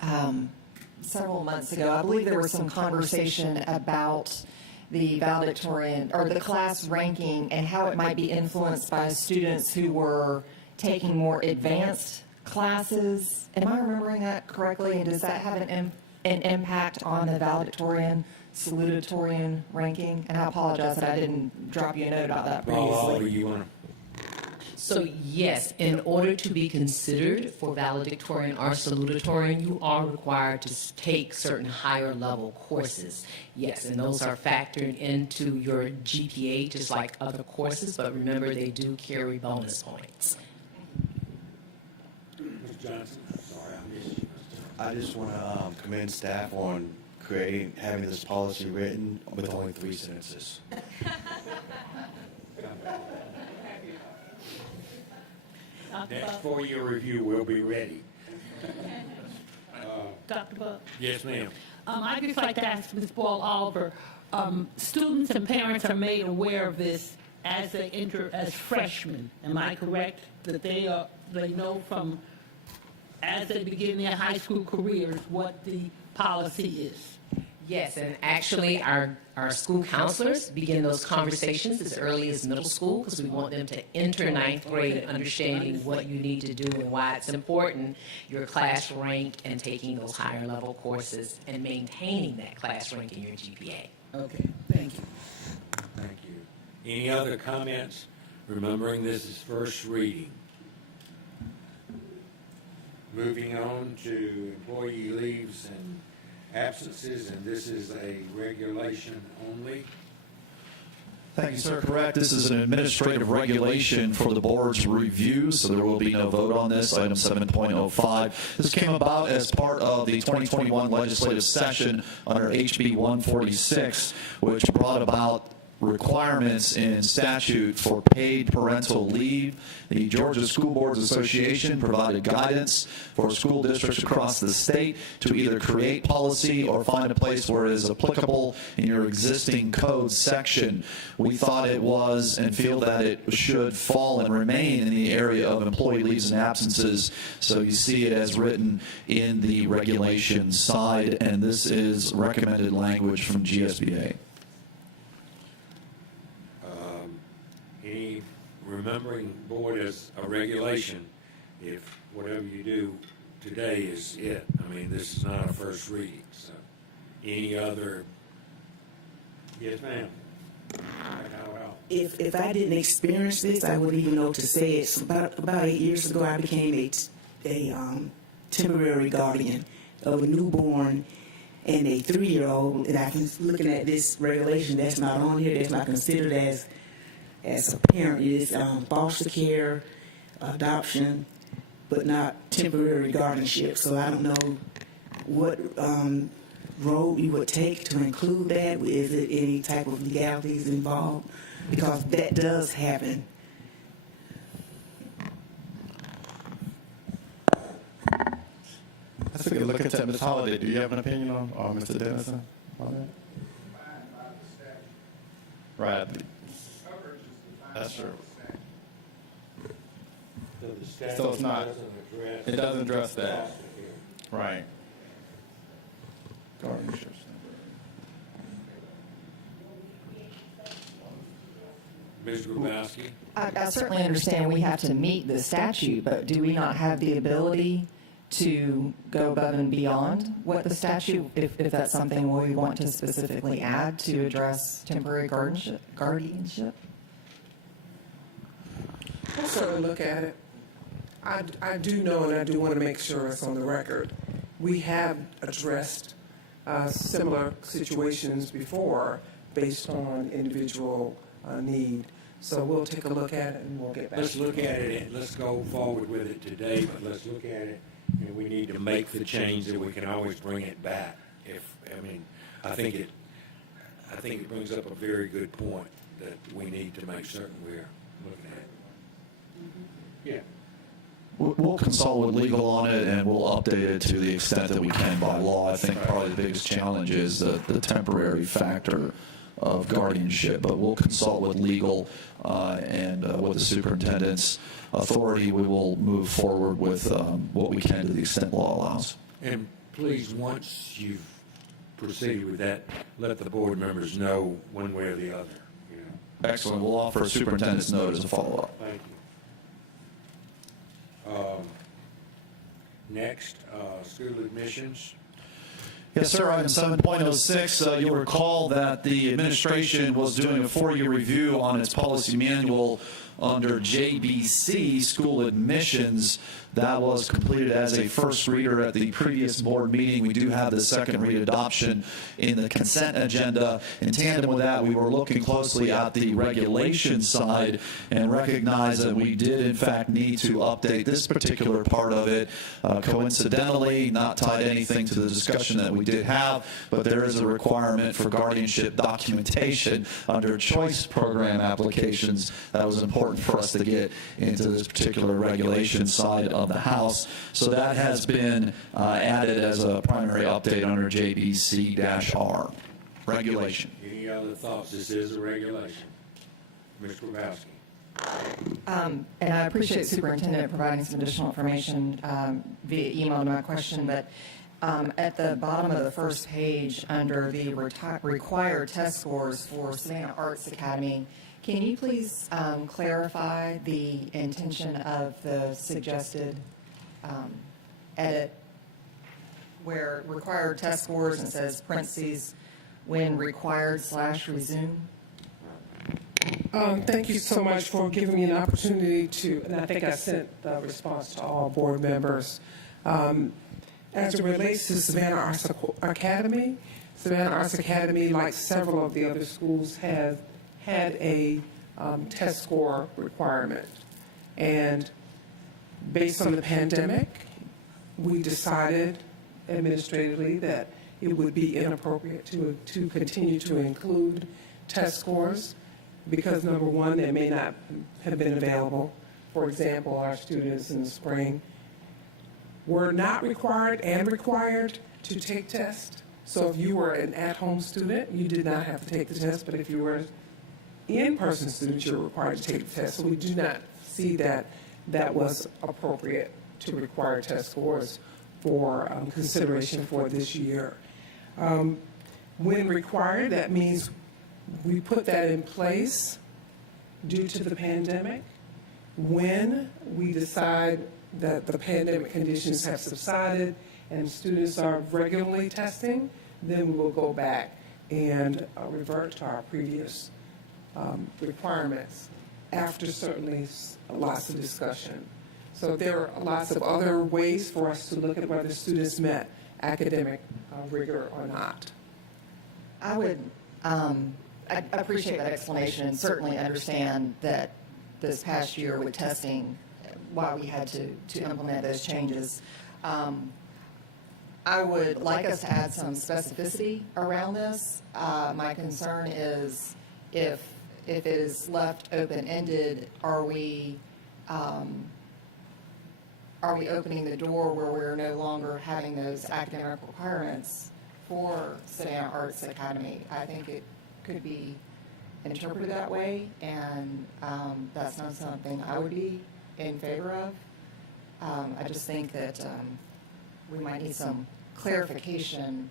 several months ago, I believe there was some conversation about the valedictorian or the class ranking and how it might be influenced by students who were taking more advanced classes. Am I remembering that correctly? And does that have an impact on the valedictorian, salutatorian ranking? And I apologize that I didn't drop you a note about that Paul Oliver, previously. you want to? So yes, in order to be considered for valedictorian or salutatorian, you are required to take certain higher level courses. Yes, and those are factored into your GPA just like other courses, but remember they do carry bonus points. Ms. Johnson? Sorry, I missed you. I just want to commend staff on having this policy written with only 3 sentences. Next 4-year review will be ready. Dr. Buck. Yes, ma'am. I'd just like to ask Ms. Ball Oliver, students and parents are made aware of this as they enter as freshmen. Am I correct? That they know from as they begin their high school careers what the policy is? Yes, and actually our school counselors begin those conversations as early as middle school because we want them to enter 9th grade understanding what you need to do and why it's important, your class rank and taking those higher level courses and maintaining that class rank in your GPA. Okay, thank you. Thank you. Any other comments? Remembering this is first reading. Moving on to employee leaves and absences, and this is a regulation only. Thank you, sir. Correct. This is an administrative regulation for the board's review, so there will be no vote on this, item 7.05. This came about as part of the 2021 legislative session under HB 146, which brought about requirements in statute for paid parental leave. The Georgia School Boards Association provided guidance for school districts across the state to either create policy or find a place where it is applicable in your existing code section. We thought it was and feel that it should fall and remain in the area of employee leaves and absences. So you see it as written in the regulation side, and this is recommended language from GSBA. Remembering board as a regulation, if whatever you do today is it. I mean, this is not a first reading, so any other, yes ma'am. If I didn't experience this, I wouldn't even know to say it. About 8 years ago, I became a temporary guardian of a newborn and a 3-year-old, and I can looking at this regulation that's not on here, that's not considered as a parent. It's foster care, adoption, but not temporary guardianship. So I don't know what road you would take to include that. Is it any type of legalities involved? Because that does happen. Let's take a look at that. Ms. Holliday, do you have an opinion on, or Mr. Dennison on that? Right. That's true. So it's not, it doesn't address that. Right. Guardianship. Ms. Grabowski? I certainly understand we have to meet the statute, but do we not have the ability to go above and beyond what the statute, if that's something we want to specifically add to address temporary guardianship? We'll certainly look at it. I do know, and I do want to make sure it's on the record, we have addressed similar situations before based on individual need. So we'll take a look at it and we'll get back. Let's look at it and let's go forward with it today, but let's look at it and we need to make the change that we can always bring it back. I think it brings up a very good point that we need to make certain we're looking at it. Yeah. We'll consult with legal on it, and we'll update it to the extent that we can by law. I think probably the biggest challenge is the temporary factor of guardianship, but we'll consult with legal and with the superintendent's authority. We will move forward with what we can to the extent law allows. And please, once you've proceeded with that, let the board members know one way or the other. You know. Excellent. We'll offer a superintendent's note as a follow-up. Thank you. Next, school admissions. Yes, sir. Item 7.06, you'll recall that the administration was doing a 4-year review on its policy manual under JBC, school admissions. That was completed as a first reader at the previous board meeting. We do have the second read adoption in the consent agenda. In tandem with that, we were looking closely at the regulation side and recognized that we did, in fact, need to update this particular part of it. Coincidentally, not tied anything to the discussion that we did have, but there is a requirement for guardianship documentation under choice program applications that was important for us to get into this particular regulation side of the House. So that has been added as a primary update under JBC-R. Regulation. Any other thoughts? This is a regulation. Ms. Grabowski. And I appreciate Superintendent providing some additional information via email to my question, but at the bottom of the first page under the required test scores for Savannah Arts Academy, can you please clarify the intention of the suggested edit where required test scores and it says parentheses when required / resume? Thank you so much for giving me an opportunity to, and I think I sent the response to all board members. As it relates to Savannah Arts Academy, Savannah Arts Academy, like several of the other schools, have had a test score requirement. And based on the pandemic, we decided administratively that it would be inappropriate to continue to include test scores because, number one, they may not have been available. For example, our students in the spring were not required and required to take tests. So if you were an at-home student, you did not have to take the test, but if you were an in-person student, you're required to take the test. So we do not see that that was appropriate to require test scores for consideration for this year. When required, that means we put that in place due to the pandemic. When we decide that the pandemic conditions have subsided and students are regularly testing, then we will go back and revert to our previous requirements after certainly lots of discussion. So there are lots of other ways for us to look at whether students met academic rigor or not. I would I appreciate that explanation and certainly understand that this past year with testing, why we had to implement those changes. I would like us to add some specificity around this. My concern is if it is left open-ended, are we opening the door where we're no longer having those academic requirements for Savannah Arts Academy? I think it could be interpreted that way, and that's not something I would be in favor of. I just think that we might need some clarification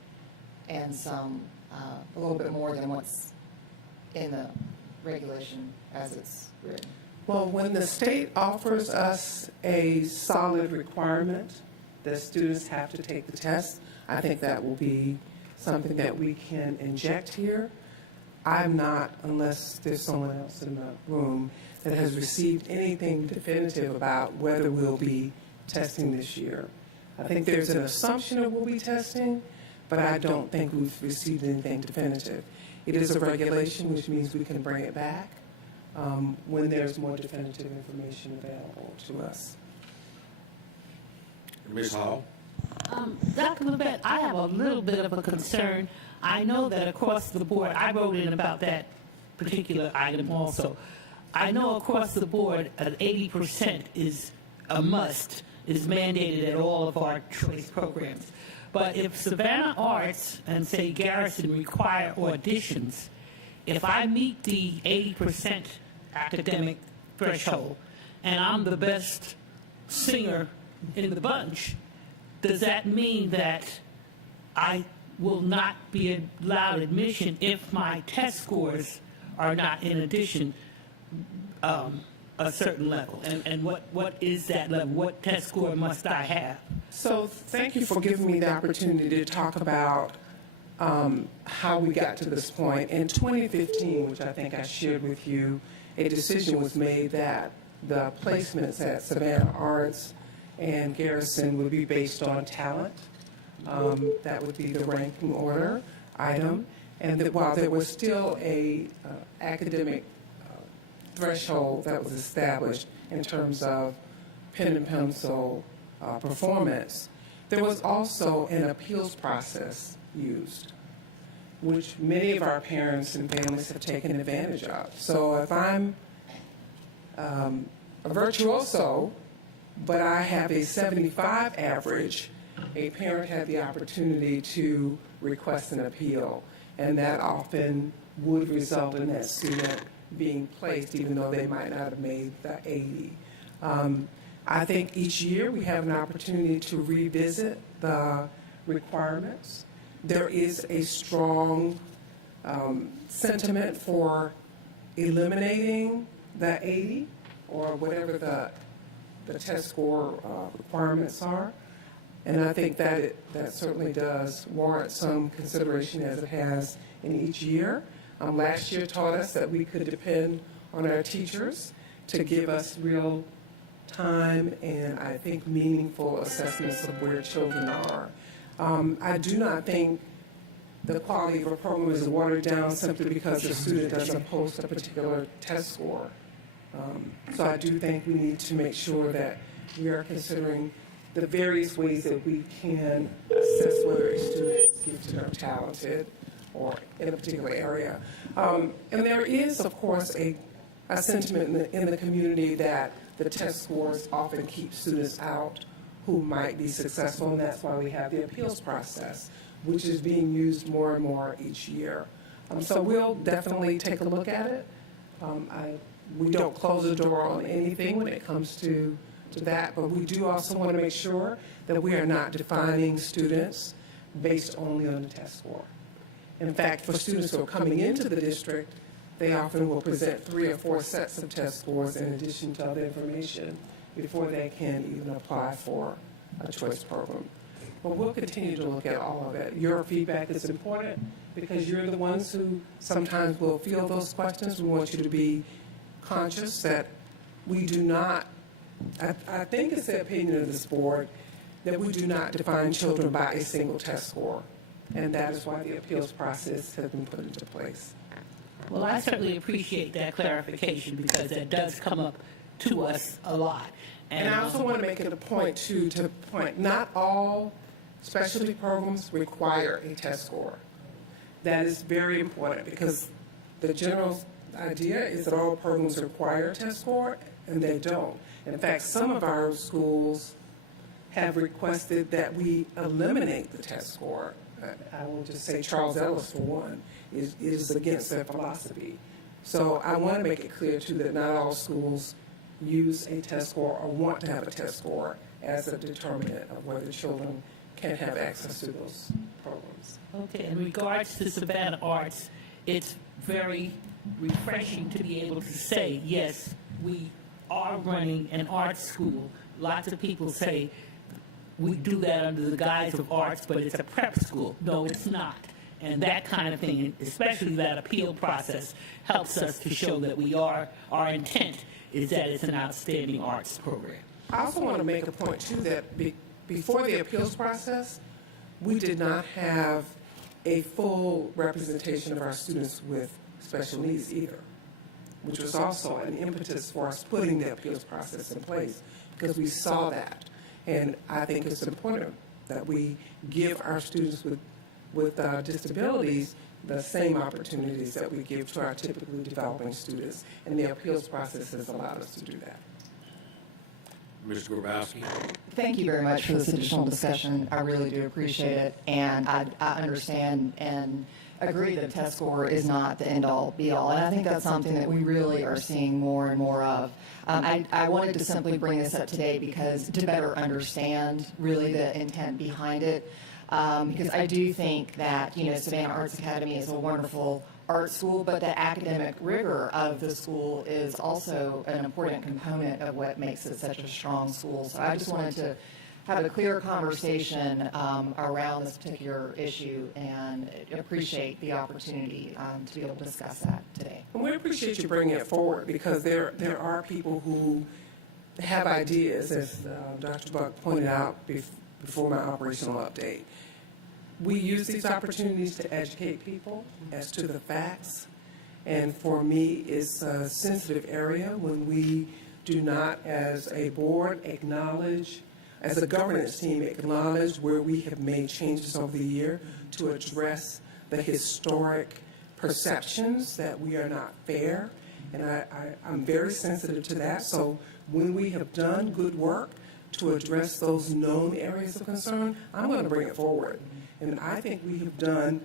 and some a little bit more than what's in the regulation as it's written. Well, when the state offers us a solid requirement that students have to take the test, I think that will be something that we can inject here. I'm not, unless there's someone else in the room that has received anything definitive about whether we'll be testing this year. I think there's an assumption that we'll be testing, but I don't think we've received anything definitive. It is a regulation, which means we can bring it back when there's more definitive information available to us. Ms. Hall? Dr. Labette, I have a little bit of a concern. I know that across the board, I wrote in about that particular item also. I know across the board, an 80% is a must, is mandated at all of our choice programs. But if Savannah Arts and, say, Garrison require auditions, if I meet the 80% academic threshold and I'm the best singer in the bunch, does that mean that I will not be allowed admission if my test scores are not in addition a certain level? And what is that level? What test score must I have? So thank you for giving me the opportunity to talk about how we got to this point. In 2015, which I think I shared with you, a decision was made that the placements at Savannah Arts and Garrison would be based on talent. That would be the ranking order item. And that while there was still a academic threshold that was established in terms of pen and pencil performance, there was also an appeals process used, which many of our parents and families have taken advantage of. So if I'm a virtuoso, but I have a 75 average, a parent had the opportunity to request an appeal, and that often would result in that student being placed even though they might not have made the 80. I think each year we have an opportunity to revisit the requirements. There is a strong sentiment for eliminating the 80 or whatever the test score requirements are. And I think that that certainly does warrant some consideration as it has in each year. Last year taught us that we could depend on our teachers to give us real time and I think meaningful assessments of where children are. I do not think the quality of a program is watered down simply because the student doesn't post a particular test score. So I do think we need to make sure that we are considering the various ways that we can assess whether a student is gifted or talented or in a particular area. And there is, of course, a sentiment in the community that the test scores often keep students out who might be successful, and that's why we have the appeals process, which is being used more and more each year. So we'll definitely take a look at it. We don't close the door on anything when it comes to that, but we do also want to make sure that we are not defining students based only on the test score. In fact, for students who are coming into the district, they often will present 3 or 4 sets of test scores in addition to other information before they can even apply for a choice program. But we'll continue to look at all of it. Your feedback is important because you're the ones who sometimes will field those questions. We want you to be conscious that we do not, I think it's the opinion of this board, that we do not define children by a single test score. And that is why the appeals process has been put into place. Well, I certainly appreciate that clarification because that does come up to us a lot. And I also want to make it a point, too, to point, not all specialty programs require a test score. That is very important because the general idea is that all programs require a test score, and they don't. In fact, some of our schools have requested that we eliminate the test score. I will just say Charles Ellis, for one, is against their philosophy. So I want to make it clear, too, that not all schools use a test score or want to have a test score as a determinant of whether children can have access to those programs. Okay, in regards to Savannah Arts, it's very refreshing to be able to say, yes, we are running an art school. Lots of people say we do that under the guise of arts, but it's a prep school. No, it's not. And that kind of thing, especially that appeal process, helps us to show that we are, our intent is that it's an outstanding arts program. I also want to make a point, too, that before the appeals process, we did not have a full representation of our students with special needs either, which was also an impetus for us putting the appeals process in place because we saw that. And I think it's important that we give our students with disabilities the same opportunities that we give to our typically developing students. And the appeals process has allowed us to do that. Mr. Grabowski. Thank you very much for this additional discussion. I really do appreciate it. And I understand and agree that test score is not the end-all, be-all. And I think that's something that we really are seeing more and more of. I wanted to simply bring this up today because to better understand really the intent behind it. Because I do think that, Savannah Arts Academy is a wonderful art school, but the academic rigor of the school is also an important component of what makes it such a strong school. So I just wanted to have a clear conversation around this particular issue and appreciate the opportunity to be able to discuss that today. And we appreciate you bringing it forward because there are people who have ideas, as Dr. Buck pointed out before my operational update. We use these opportunities to educate people as to the facts. And for me, it's a sensitive area when we do not, as a board, acknowledge, as a governance team, acknowledge where we have made changes over the year to address the historic perceptions that we are not fair. And I'm very sensitive to that. So when we have done good work to address those known areas of concern, I'm going to bring it forward. And I think we have done,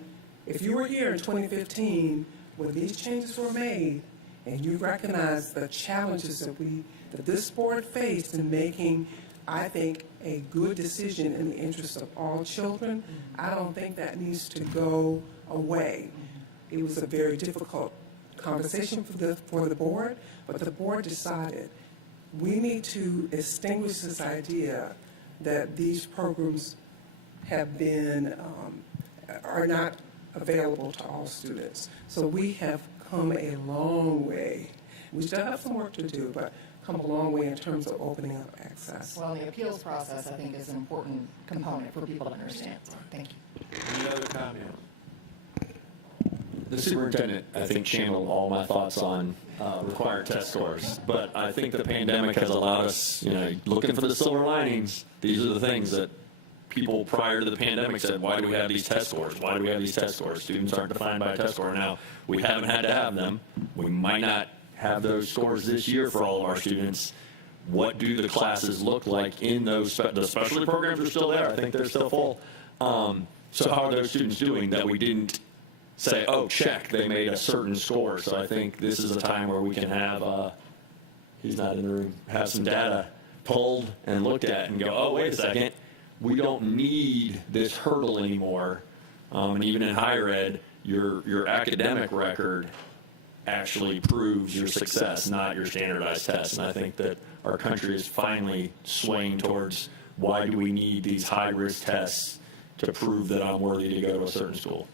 if you were here in 2015 when these changes were made and you recognize the challenges that this board faced in making, I think, a good decision in the interest of all children, I don't think that needs to go away. It was a very difficult conversation for the board, but the board decided we need to extinguish this idea that these programs have been, are not available to all students. So we have come a long way. We still have some work to do, but come a long way in terms of opening up access. Well, the appeals process, I think, is an important component for people to understand. So, thank you. Any other comments? The superintendent, I think, channeled all my thoughts on required test scores. But I think the pandemic has allowed us, looking for the silver linings. These are the things that people prior to the pandemic said, why do we have these test scores? Why do we have these test scores? Students aren't defined by a test score. Now, we haven't had to have them. We might not have those scores this year for all of our students. What do the classes look like in those, the specialty programs are still there. I think they're still full. So how are those students doing that we didn't say, oh, check, they made a certain score. So I think this is a time where we can have, he's not in the room, have some data pulled and looked at and go, oh, wait a second, we don't need this hurdle anymore. And even in higher ed, your academic record actually proves your success, not your standardized tests. And I think that our country is finally swaying towards why do we need these high-risk tests to prove that I'm worthy to go to a certain school.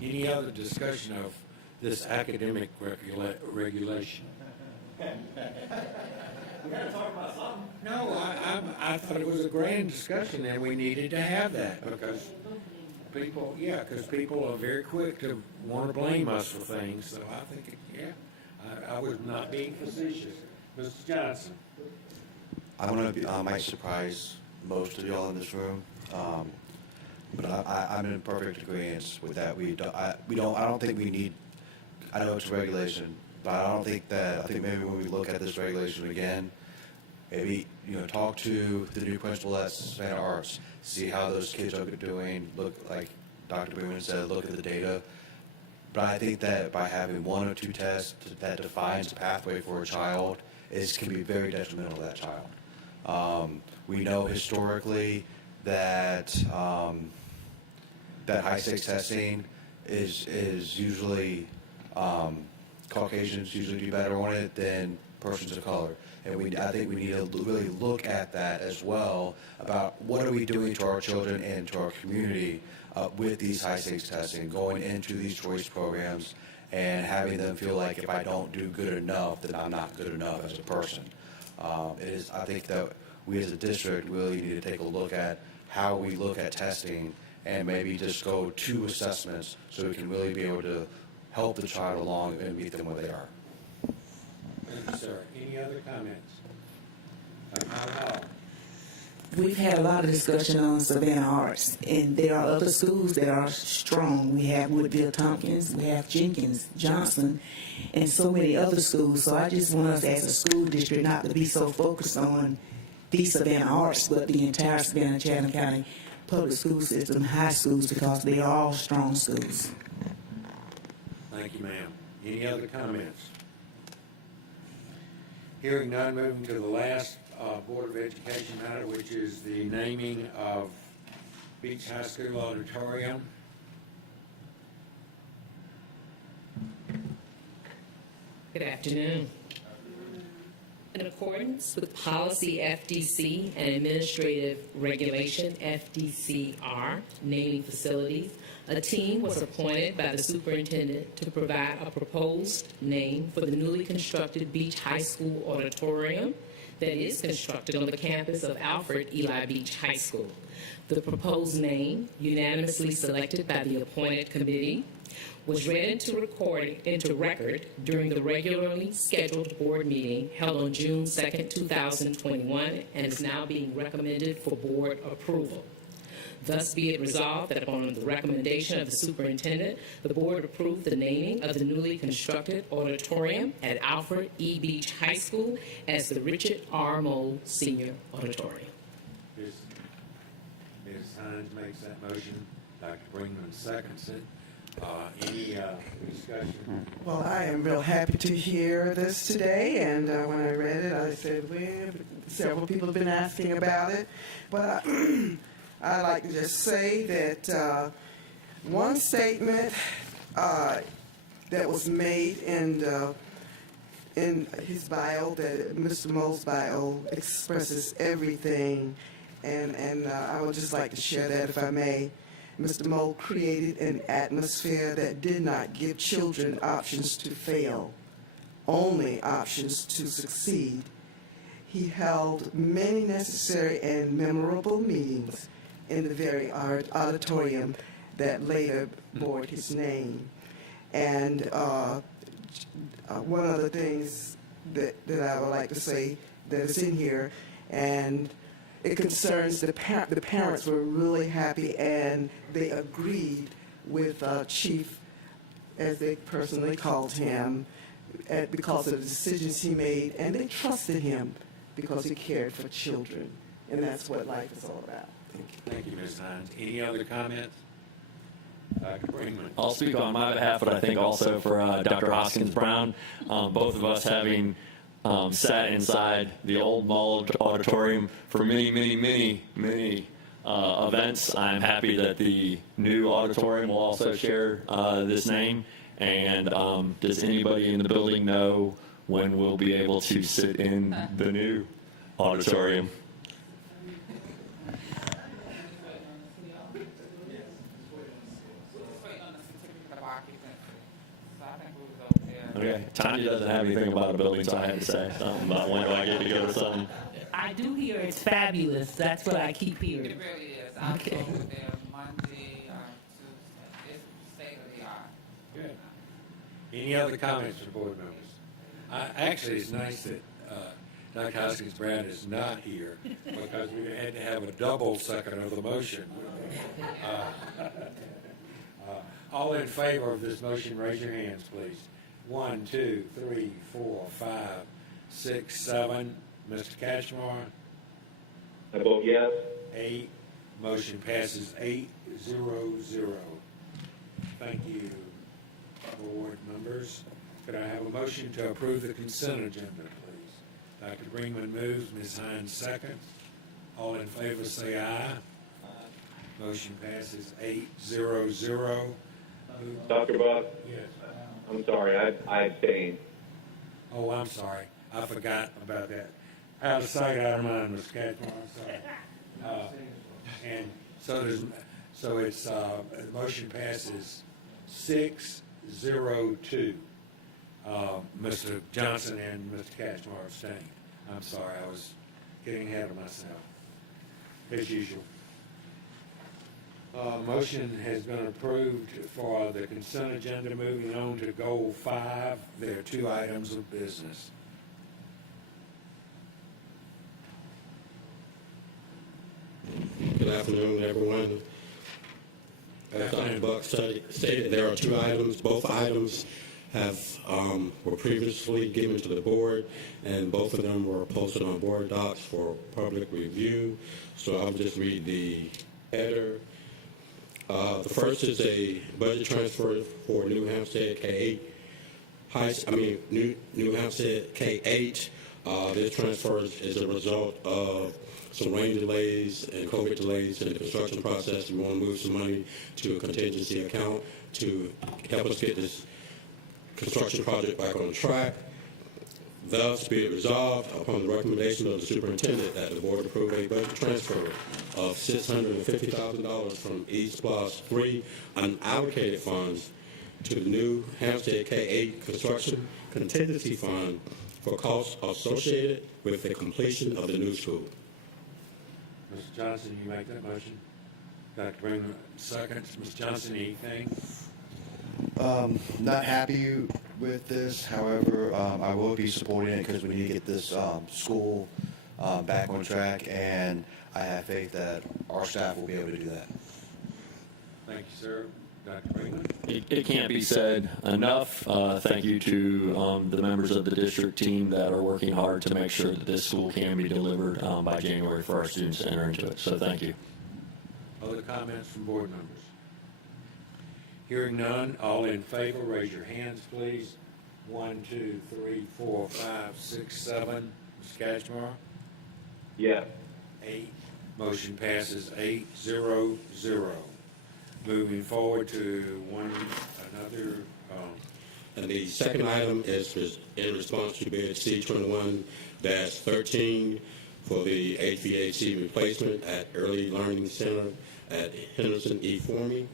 Any other discussion of this academic regulation? We got to talk about something. No, I thought it was a grand discussion and we needed to have that because people are very quick to want to blame us for things. So I think, I was not being facetious. Mr. Johnson. I might surprise most of y'all in this room, but I'm in perfect agreement with that. I don't think we need. I know it's regulation, but I think maybe when we look at this regulation again, maybe talk to the new principal at Savannah Arts, see how those kids are doing. Look, like Dr. Bremen said, look at the data. But I think that by having one or two tests that defines a pathway for a child can be very detrimental to that child. We know historically that that high-stakes testing is usually Caucasians usually do better on it than persons of color. And I think we need to really look at that as well about what are we doing to our children and to our community with these high-stakes testing, going into these choice programs and having them feel like if I don't do good enough, then I'm not good enough as a person. I think that we as a district really need to take a look at how we look at testing and maybe just go 2 assessments so we can really be able to help the child along and meet them where they are. Thank you, sir. Any other comments? We've had a lot of discussion on Savannah Arts, and there are other schools that are strong. We have Woodville Tompkins, we have Jenkins, Johnson, and so many other schools. So I just want us as a school district not to be so focused on the Savannah Arts, but the entire Savannah Chatham County public school system, high schools, because they are all strong schools. Thank you, ma'am. Any other comments? Hearing none, moving to the last Board of Education matter, which is the naming of Beach High School Auditorium. Good afternoon. In accordance with Policy FDC and Administrative Regulation FDCR, naming facilities, a team was appointed by the superintendent to provide a proposed name for the newly constructed Beach High School Auditorium that is constructed on the campus of Alfred Eli Beach High School. The proposed name, unanimously selected by the appointed committee, was read into record during the regularly scheduled board meeting held on June 2nd, 2021, and is now being recommended for board approval. Thus be it resolved that upon the recommendation of the superintendent, the board approve the naming of the newly constructed auditorium at Alfred E. Beach High School as the Richard R. Mole Senior Auditorium. Ms. Hines makes that motion. Dr. Brinkman seconds it. Any discussion? Well, I am real happy to hear this today, and when I read it, I said, well, several people have been asking about it, but I'd like to just say that one statement that was made in his bio, that Mr. Mole's bio, expresses everything, and I would just like to share that if I may. Mr. Mole created an atmosphere that did not give children options to fail, only options to succeed. He held many necessary and memorable meetings in the very auditorium that later bore his name. And one of the things that I would like to say that is in here, and it concerns the parents were really happy, and they agreed with Chief, as they personally called him, because of the decisions he made, and they trusted him because he cared for children, and that's what life is all about. Thank you, Ms. Hines. Any other comments? Dr. Brinkman. I'll speak on my behalf, but I think also for Dr. Hoskins Brown, both of us having sat inside the old mall auditorium for many events. I'm happy that the new auditorium will also share this name. And does anybody in the building know when we'll be able to sit in the new auditorium? Okay, Tanya doesn't have anything about a building, so I had to say something about when do I get to go to something. I do hear it's fabulous. That's what I keep hearing. It really is. I Okay. go over there Monday or Tuesday. It's state of the art. Good. Any other comments from board members? Actually, it's nice that Dr. Hoskins Brown is not here because we had to have a double second of the motion. All in favor of this motion, raise your hands, please. 1, 2, 3, 4, 5, 6, 7. Mr. Catchmore? I vote yes. 8. Motion passes 8-0-0. Thank you, board members. Could I have a motion to approve the consent agenda, please? Dr. Brinkman moves, Ms. Hines seconds. All in favor say aye. Motion passes 8-0-0. Dr. Buck? Yes. I'm sorry, I abstain. Oh, I'm sorry. I forgot about that. Out of sight, out of mind, Mr. Catchmore, I'm sorry. And so it's, the motion passes 6-0-2. Mr. Johnson and Mr. Catchmore abstained. I'm sorry, I was getting ahead of myself, as usual. Motion has been approved for the consent agenda. Moving on to Goal 5, there are 2 items of business. Good afternoon, everyone. As Dr. Buck stated, there are 2 items. Both items were previously given to the board, and both of them were posted on board docs for public review. So I'll just read the header. The first is a budget transfer for New Hampstead K8. New Hampstead K8. This transfer is a result of some rain delays and COVID delays in the construction process. We want to move some money to a contingency account to help us get this construction project back on track. Thus, be it resolved upon the recommendation of the superintendent that the board approve a budget transfer of $650,000 from East Plus 3 unallocated funds to the New Hampstead K8 construction contingency fund for costs associated with the completion of the new school. Mr. Johnson, you make that motion. Dr. Brinkman seconds. Ms. Johnson, anything? Not happy with this. However, I will be supporting it because we need to get this school back on track, and I have faith that our staff will be able to do that. Thank you, sir. Dr. Brinkman? It can't be said enough. Thank you to the members of the district team that are working hard to make sure that this school can be delivered by January for our students to enter into it. So thank you. Other comments from board members? Hearing none, all in favor, raise your hands, please. 1, 2, 3, 4, 5, 6, 7. Ms. Catchmore? Yes. 8. Motion passes 8-0-0. Moving forward to another. And the second item is in response to bid C21-13 for the HVAC replacement at Early Learning Center at Henderson E. Formey.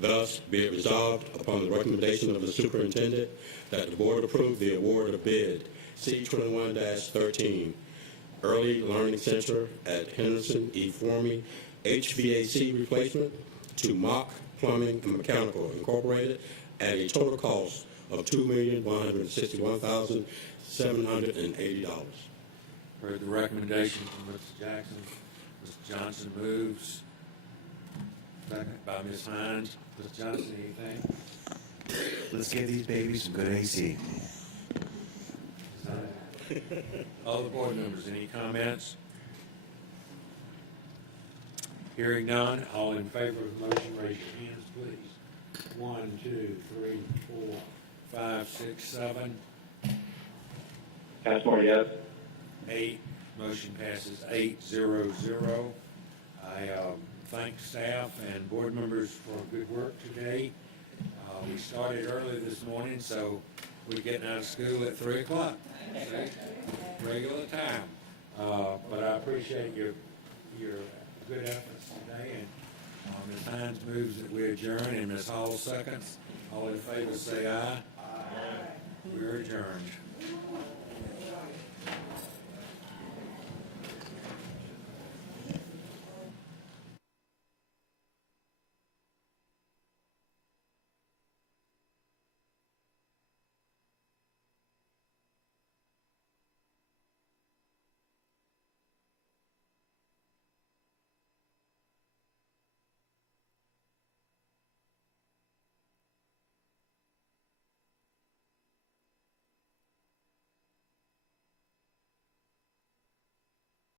Thus, be it resolved upon the recommendation of the superintendent that the board approve the award of bid C21-13 Early Learning Center at Henderson E. Formey HVAC replacement to Mock Plumbing and Mechanical Incorporated at a total cost of $2,161,780. Heard the recommendation from Mr. Jackson. Mr. Johnson moves. Second by Ms. Hines. Mr. Johnson, anything? Let's give these babies some good AC. Other board members, any comments? Hearing none, all in favor of the motion, raise your hands, please. 1, 2, 3, 4, 5, 6, 7, Passmore, yes. 8. Motion passes 8-0-0. I thank staff and board members for good work today. We started early this morning, so we're getting out of school at 3 o'clock. Regular time. But I appreciate your good efforts today. And Ms. Hines moves that we adjourn, and Ms. Hall seconds. All in favor say aye. Aye. We're adjourned.